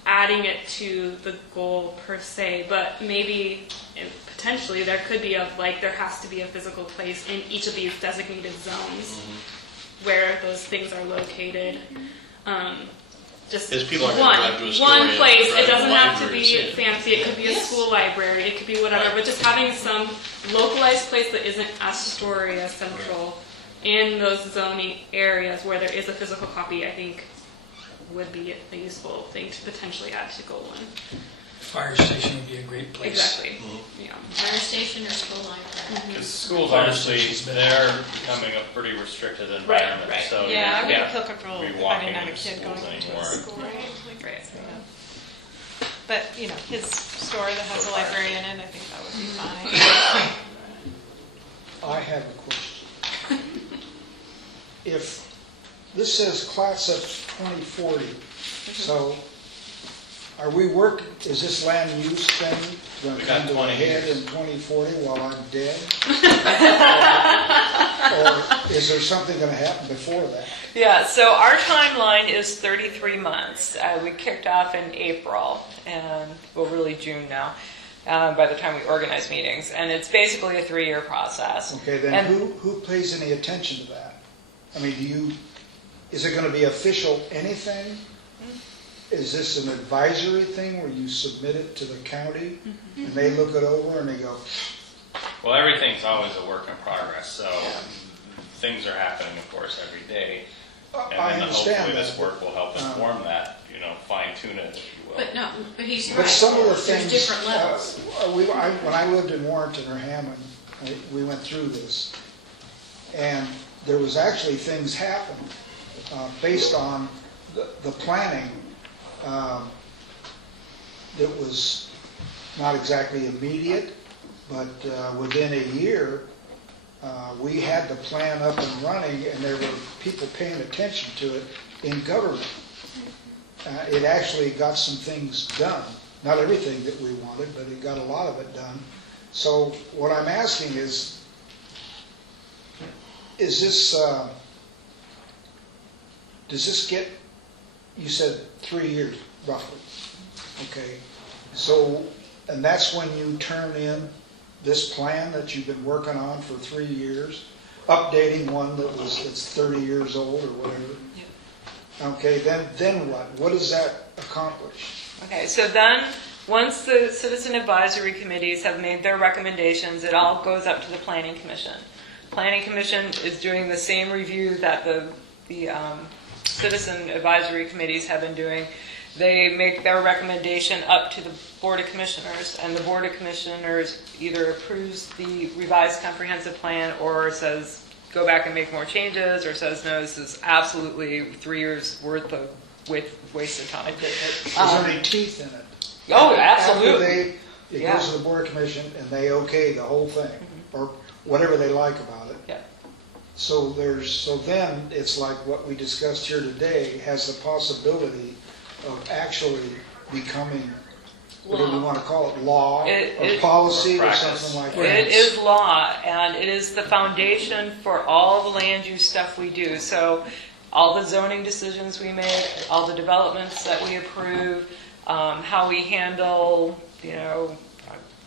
adding it to the goal per se, but maybe potentially there could be there has to be a physical place in each of these designated zones where those things are located. Just As people aren't gonna drive to a store one and place. drive It to doesn't the have to library be to see it. fancy. It could be a school library. It could be whatever. But just having some localized place that isn't Astoria Central in those zoning areas where there is a physical copy, I think would be a useful thing to potentially add to goal 1. Fire station would be a great place. Exactly. Yeah. Fire station or school library. Because schools, Fire obviously, station's better. they're becoming a pretty restricted environment. right. So Yeah, I you wouldn't can't feel comfortable be if I walking didn't have a into kid going schools into anymore. a school. Right. But, you know, his store that has a library in it, I think that would be fine. I have a question. If this says class of 2040, so are we working, is this land use thing going We to got come to a 20 head years. in 2040 while I'm dead? Or is there something going to happen before that? Yeah, so our timeline is 33 months. We kicked off in April, and well, really June now, by the time we organize meetings. And it's basically a 3-year process. Okay, then And- who pays any attention to that? I mean, is it going to be official anything? Is this an advisory thing where you submit it to the county and they look it over and they go, Well, everything's always a work in progress, so things are happening, of course, every day. And I then understand hopefully that, this work will help inform that, fine tune it, if you will. But no, but he's right. But some of the There's things, different levels. when I lived in Warrenton or Hammond, we went through this, and there was actually things happened based on the planning that was not exactly immediate, but within a year, we had the plan up and running, and there were people paying attention to it in government. It actually got some things done. Not everything that we wanted, but it got a lot of it done. So what I'm asking is this, does this get, you said 3 years roughly, okay? So, and that's when you turn in this plan that you've been working on for 3 years, updating one that's 30 years old or whatever. Okay, then what? What does that accomplish? Okay, so then, once the citizen advisory committees have made their recommendations, it all goes up to the planning commission. Planning commission is doing the same review that the citizen advisory committees have been doing. They make their recommendation up to the Board of Commissioners, and the Board of Commissioners either approves the revised comprehensive plan or says, go back and make more changes, or says, no, this is absolutely 3 years worth of wasted time. Is there any teeth in it? Oh, absolutely. After it goes to the Board of Commission and they okay the whole thing, or whatever they like about it. Yeah. So then it's like what we discussed here today has the possibility of actually becoming, whatever you want to call it, law or policy or something like that. It is law, and it is the foundation for all the land use stuff we do. So all the zoning decisions we make, all the developments that we approve, how we handle,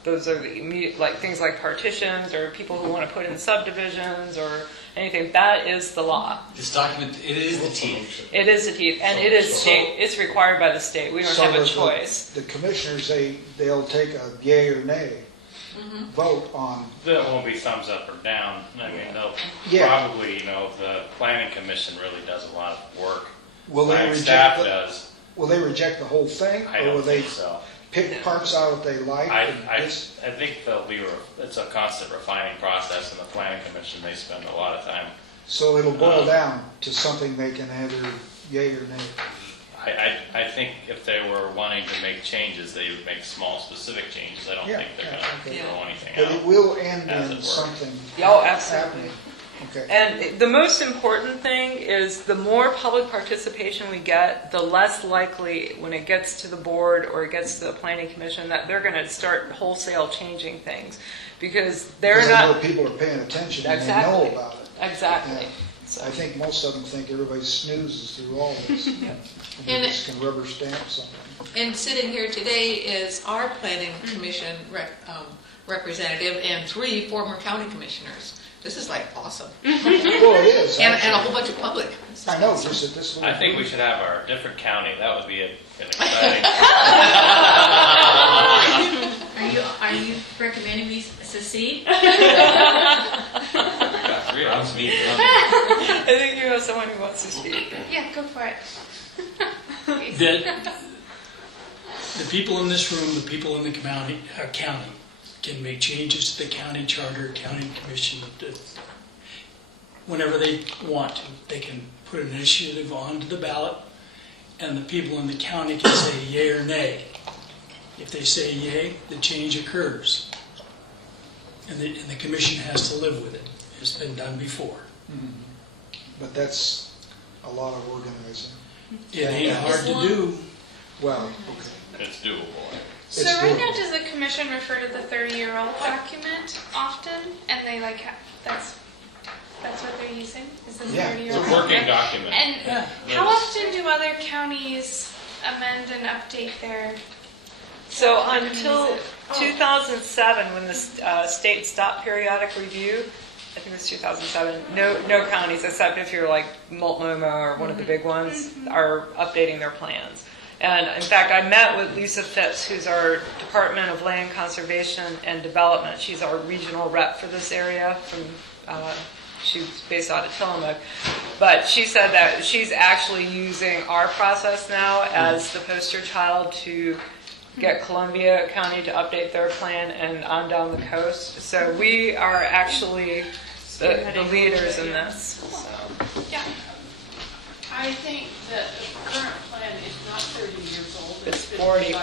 those are the immediate, like things like partitions or people who want to put in subdivisions or anything. That is the law. This document, it is the teeth. It is the teeth, and it is state. It's required by the state. We don't have a choice. The commissioners, they'll take a yay or nay vote on. There won't be thumbs up or down. I mean, they'll probably, the planning commission really does a lot of work. Will they Staff does. Will they reject the whole thing, I or don't will they think so. pick parts out that they like? I think it's a constant refining process in the planning commission. They spend a lot of time. So it'll boil down to something they can either yay or nay. I think if they were wanting to make changes, they would make small, specific changes. I don't think they're going to throw anything But out. it will end as in it were. something Oh, absolutely. happening. Okay. And the most important thing is the more public participation we get, the less likely when it gets to the board or it gets to the planning commission that they're going to start wholesale changing things, because they're Because I know not. people are paying attention and Exactly. they know about it. Exactly. Yeah. I think most of them think everybody snoozes through all this. And they just can rubber stamp something. And sitting here today is our planning commission representative and 3 former county commissioners. This is like awesome. Well, it is. And a whole bunch of public. I know, just at this little. I think we should have our different county. That would be an exciting. Are you recommending we secede? I think you have someone who wants to speak. Yeah, go for it. the people in this room, the people in the county can make changes to the county charter, county commission, whenever they want to. They can put an initiative onto the ballot, and the people in the county can say yay or nay. If they say yay, the change occurs. And the commission has to live with it. It's been done before. But that's a lot of organizing. It ain't hard to do. Well, okay. It's doable. So right now, does the commission refer to the 30-year-old document often? And they like, that's what they're using? Is the 30-year-old? It's a working document. And how often do other counties amend and update their... So until 2007, when the state stopped periodic review, I think it was 2007, no counties, except if you're like Multnomah or one of the big ones, are updating their plans. And in fact, I met with Lisa Phipps, who's our Department of Land Conservation and Development. She's our regional rep for this area. She's based out of Tillamook. But she said that she's actually using our process now as the poster child to get Columbia County to update their plan and on down the coast. So we are actually the leaders in this. So. Yeah. I think that the current plan is not 30 years old. It's 40.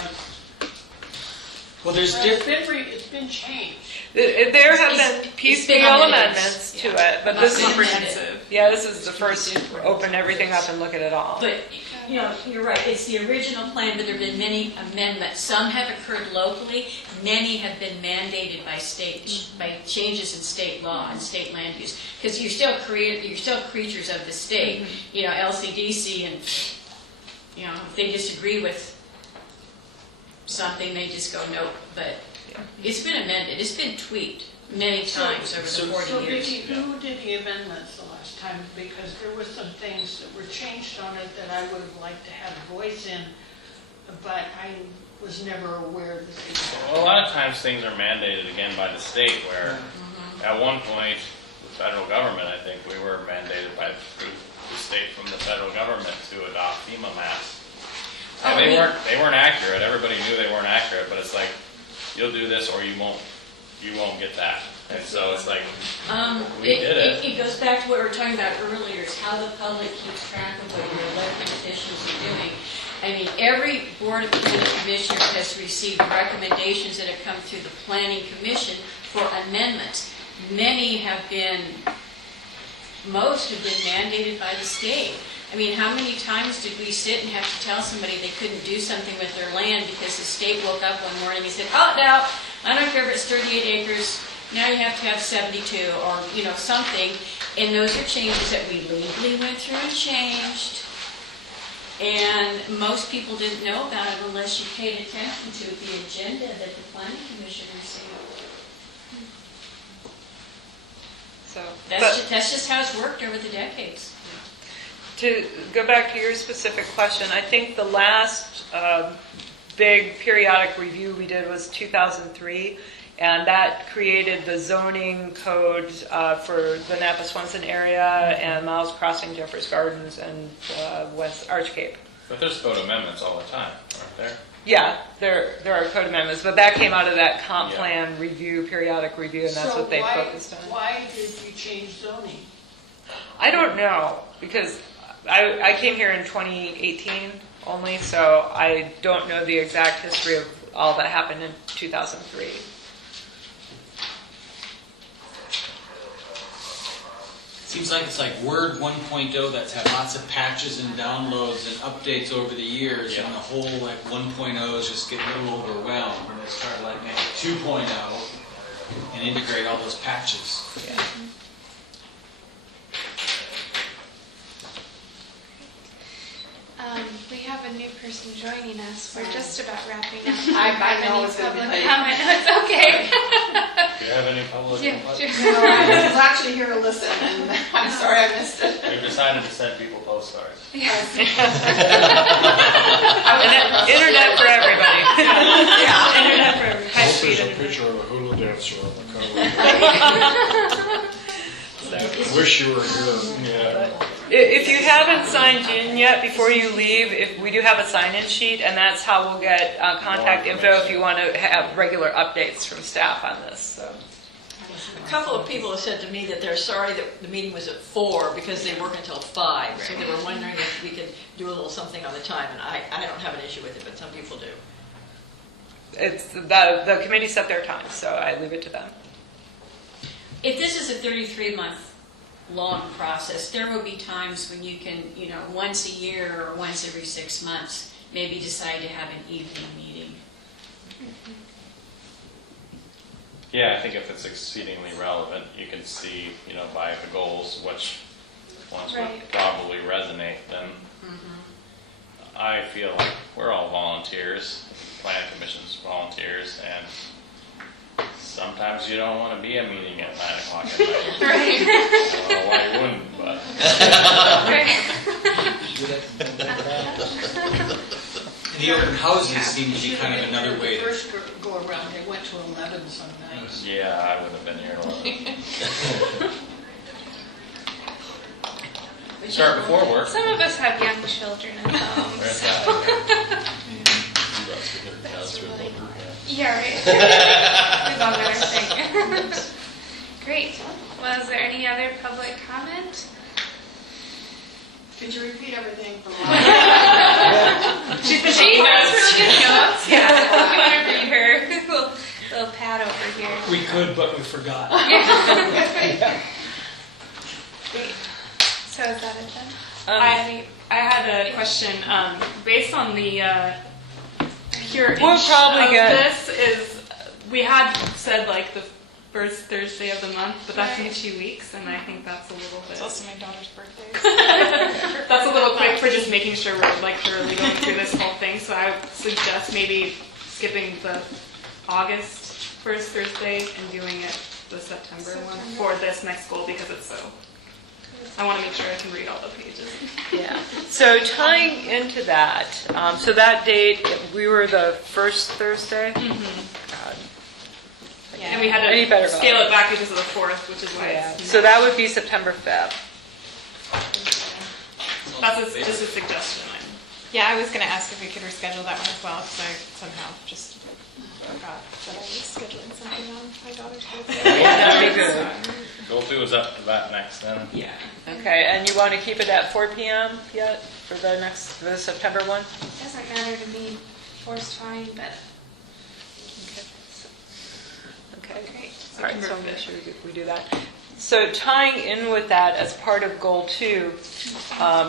Well, there's It's been changed. There have been piecemeal amendments to it, but this is comprehensive. Yeah, this is the first open everything up and look at it all. But, you know, you're right, it's the original plan, but there have been many amendments. Some have occurred locally, many have been mandated by by changes in state law and state land use. Because you're still creatures of the state. You know, LCDC, and, you know, if they disagree with something, they just go, nope. But it's been amended, it's been tweaked many times over the 40 years. Who did the amendments the last time? Because there were some things that were changed on it that I would have liked to have a voice in, but I was never aware that they were. Well, a lot of times things are mandated again by the state, where at one point, the federal government, I think, we were mandated by the state from the federal government to adopt FEMA maps. And they weren't accurate. Everybody knew they weren't accurate, but it's like, you'll do this or you won't get that. And so it's like, we did it. It goes back to what we were talking about earlier, is how the public keeps track of what your elected officials are doing. I mean, every Board of County Commissioners has received recommendations that have come through the Planning Commission for amendments. Most have been mandated by the state. I mean, how many times did we sit and have to tell somebody they couldn't do something with their land because the state woke up one morning and said, oh, no, I don't care if it's 38 acres, now you have to have 72, or, you know, something. And those are changes that we legally went through and changed. And most people didn't know about it unless you paid attention to the agenda that the Planning Commission received. So That's just how it's worked over the decades. To go back to your specific question, I think the last big periodic review we did was 2003, and that created the zoning code for the Napa Swenson area and Miles Crossing, Jeffers Gardens, and West Archcape. But there's code amendments all the time, aren't there? Yeah, there are code amendments, but that came out of that comp plan review, periodic review, and that's what they focused on. Why did you change zoning? I don't know, because I came here in 2018 only, so I don't know the exact history of all that happened in 2003. Seems like it's like Word 1.0 that's had lots of patches and downloads and updates over the years, and the whole like 1.0 is just getting a little overwhelmed. And they start like make it 2.0 and integrate all those patches. Yeah. We have a new person joining us. We're just about wrapping up. I know it's going to be late. Comment? No, it's okay. Do you have any public input? No, I was actually here to listen, and I'm sorry I missed it. We've decided to send people postcards. Yes. Internet for everybody. Yeah. Internet for everybody. High speed There's a internet. picture of a hula dancer on the cover. Wish you were here. Yeah. If you haven't signed in yet, before you leave, if we do have a sign-in sheet, and that's how we'll get contact info if you want to have regular updates from staff on this. So. A couple of people have said to me that they're sorry that the meeting was at 4 because they work until 5. So they were wondering if we could do a little something on the time, and I don't have an issue with it, but some people do. It's the committee set their time, so I leave it to them. If this is a 33-month long process, there will be times when you can, once a year or once every 6 months, maybe decide to have an evening meeting. Yeah, I think if it's exceedingly relevant, you can see, by the goals, which ones would probably resonate, then I feel like we're all volunteers, planning commission's volunteers, and sometimes you don't want to be a meeting at 9 o'clock at night. Right. I don't know why you wouldn't, but. The open houses seem to be kind of another way to... First go around, they went to 11 some nights. Yeah, I would have been here at 11. Start before work. Some of us have young children at home. So. Yeah, right. We've all got our thing. Great. Well, is there any other public comment? Could you repeat everything from She knows really good notes. Yeah. If you want to read her little pad over here. We could, but we forgot. Great. So is that it then? I had a question based on the pure We'll inch probably of get- this is we had said like the first Thursday of the month, but that's in 2 weeks, and I think that's a little bit. It's also my daughter's birthday. That's a little quick for just making sure we're like thoroughly going through this whole thing. So I would suggest maybe skipping the August first Thursday and doing it the September one for this next goal because it's so. I want to make sure I can read all the pages. Yeah. So tying into that, so that date, we were the first Thursday. And we had Any to better scale about it back because of the 4th, which is why it's. So that would be September 5th. That's just a suggestion. Yeah, I was going to ask if we could reschedule that one as well, because I somehow just forgot that I was scheduling something on my daughter's birthday. That'd be good. Goal 2 is up to that next then. Yeah. Okay, and you want to keep it at 4 p.m. yet for the September one? It doesn't matter to me. 4's fine, but. Okay. Great. All right, so make sure we do that. So tying in with that as part of Goal 2,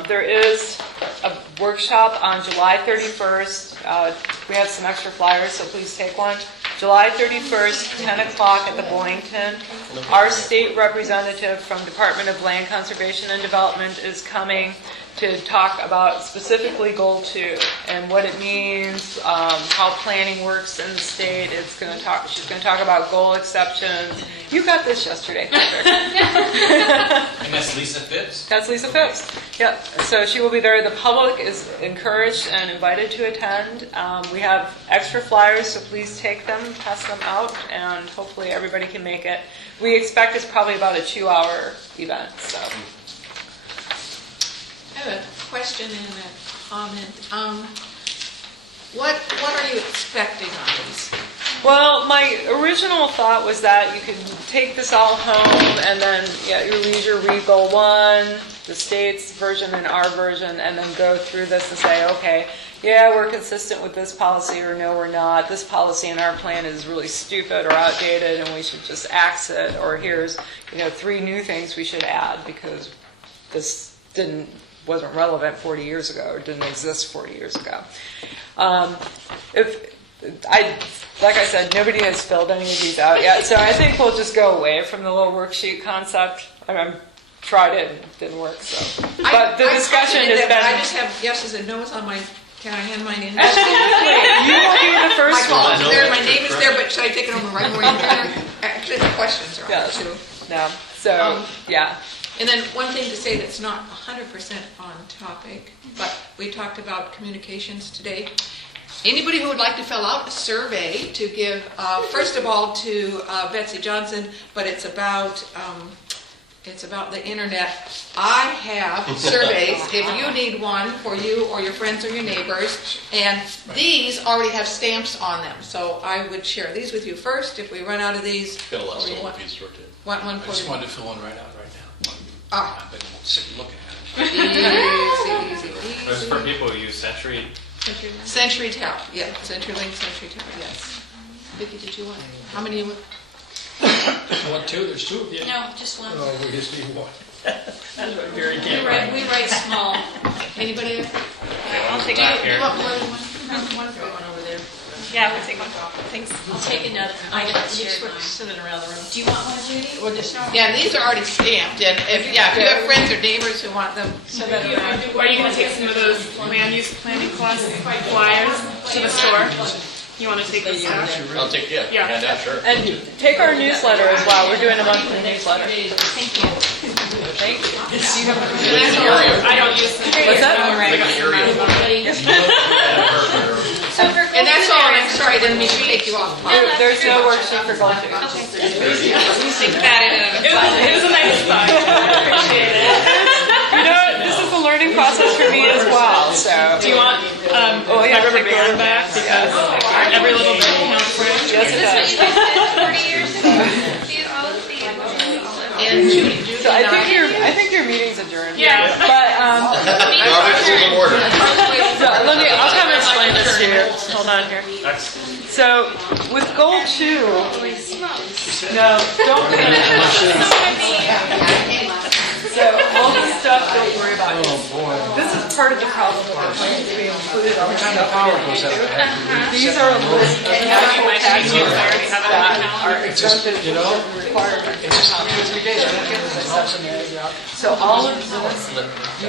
there is a workshop on July 31st. We have some extra flyers, so please take one. July 31st, 10 o'clock at the Boynton. Our state representative from Department of Land Conservation and Development is coming to talk about specifically Goal 2 and what it means, how planning works in the state. She's going to talk about goal exceptions. You got this yesterday, Patrick. And that's Lisa Phipps? That's Lisa Phipps. Yep. So she will be there. The public is encouraged and invited to attend. We have extra flyers, so please take them, pass them out, and hopefully everybody can make it. We expect it's probably about a 2-hour event. So. I have a question and a comment. What are you expecting on these? Well, my original thought was that you could take this all home and then you leisure read Goal 1, the state's version and our version, and then go through this and say, okay, yeah, we're consistent with this policy, or no, we're not. This policy in our plan is really stupid or outdated, and we should just axe it. Or here's 3 new things we should add because this wasn't relevant 40 years ago or didn't exist 40 years ago. Like I said, nobody has filled any of these out yet, so I think we'll just go away from the little worksheet concept. I tried it and it didn't work, so. But the discussion has been. I just have yeses and nos on my. Can I hand mine in? You will be the first one. My name is there, but should I take it on the right way? Actually, the questions are on there too. No. So yeah. And then one thing to say that's not 100% on topic, but we talked about communications today. Anybody who would like to fill out a survey to give, first of all, to Betsy Johnson, but it's about It's about the internet. I have surveys, if you need one for you or your friends or your neighbors, and these already have stamps on them. So I would share these with you first. If we run out of these, Got a lot of or you stuff on want, the piece of work too. want one I for just you. wanted to fill one right out right now. Ah. I've been sitting looking at it. Easy. This is for people who use Century. CenturyTel, yeah, CenturyLink, CenturyTel, yes. Vicki, did you want? How many you want? What, two? There's two of you. No, just one. Oh, we just need one. That's what Gary We can't write, we write small. Anybody else? I'll take Back it. here. You want more than one? One for one over there. Yeah, we'll take one. Thanks. I'll take another. I got Just shared mine. sitting around the room. Do you want one, Judy? We'll just Yeah, and these are already stamped, and if you have friends or neighbors who want them, send that around. Are you going to take some of those land use planning class flyers to the store? You want to take those stuff? I'll take, Yeah. hand out, sure. And take our newsletter as well. We're doing a monthly newsletter. Thank you. Thank you. I don't use them. What's that? and that's all, and I'm sorry, I didn't mean to take you off. There's no worksheet for goal two. Stick that in It was a nice thought. I appreciate it. You know, this is a learning process for me as well, so. Do you want Oh, yeah, my rubber take band back? Because every little bit counts for it. Yes, it does. 40 years ago. See all of the And Judy, So I think your meeting's adjourned. Yeah. But, Robert's rules of order. so I'll kind of explain this to you. Hold on here. So with goal 2, no, don't. So all this stuff, don't worry about it. This is part of the problem with the plan to be included on the Every time the power goes out, I have to These are a list of actual actions that are It's just, exempted you know, from requirement. it's just 2 or 3 days, I don't get this. So all of this, you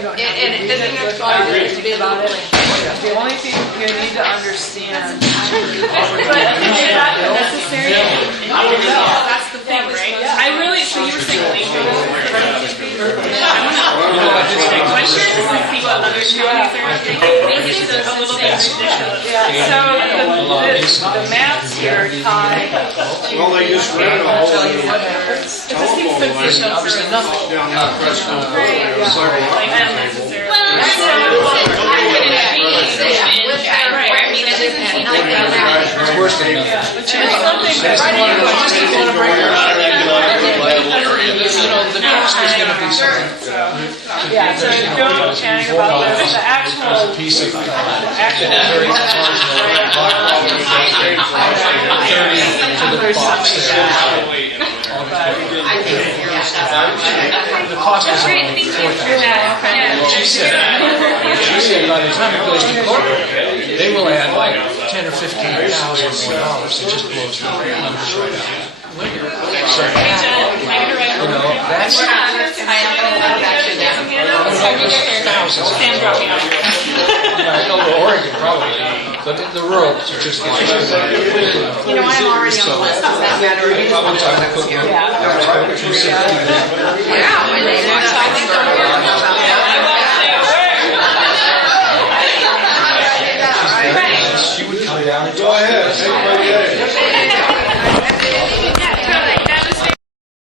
don't have And to it read doesn't it, have look to at be it. to be about it. The only thing you need to understand, but it's not necessary. That's the thing, right? I really, so you were saying late I'm curious to see what other counties are thinking. Maybe it's a little bit ridiculous. So the maps here tie. Well, they just ran a whole Tell you what happens. It just seems Obviously sensational. nothing. down there across the several Like hours. unnecessary. It's worse than nothing. It's something I just that want to bring it up. You know, the cost is going to be something. yeah, so don't panic about this. The actual Piece of, very very large, 30 to the box there. The cost is only $4,000. She said by the time it goes to corporate, they will add like $10,000 or $15,000 more. It just blows the numbers right out. So, you know, that's thousands. I know Oregon probably, but in the rural, it just gets. You know, I'm already on the list. Does that matter? One time I put one. She would come down and talk to us.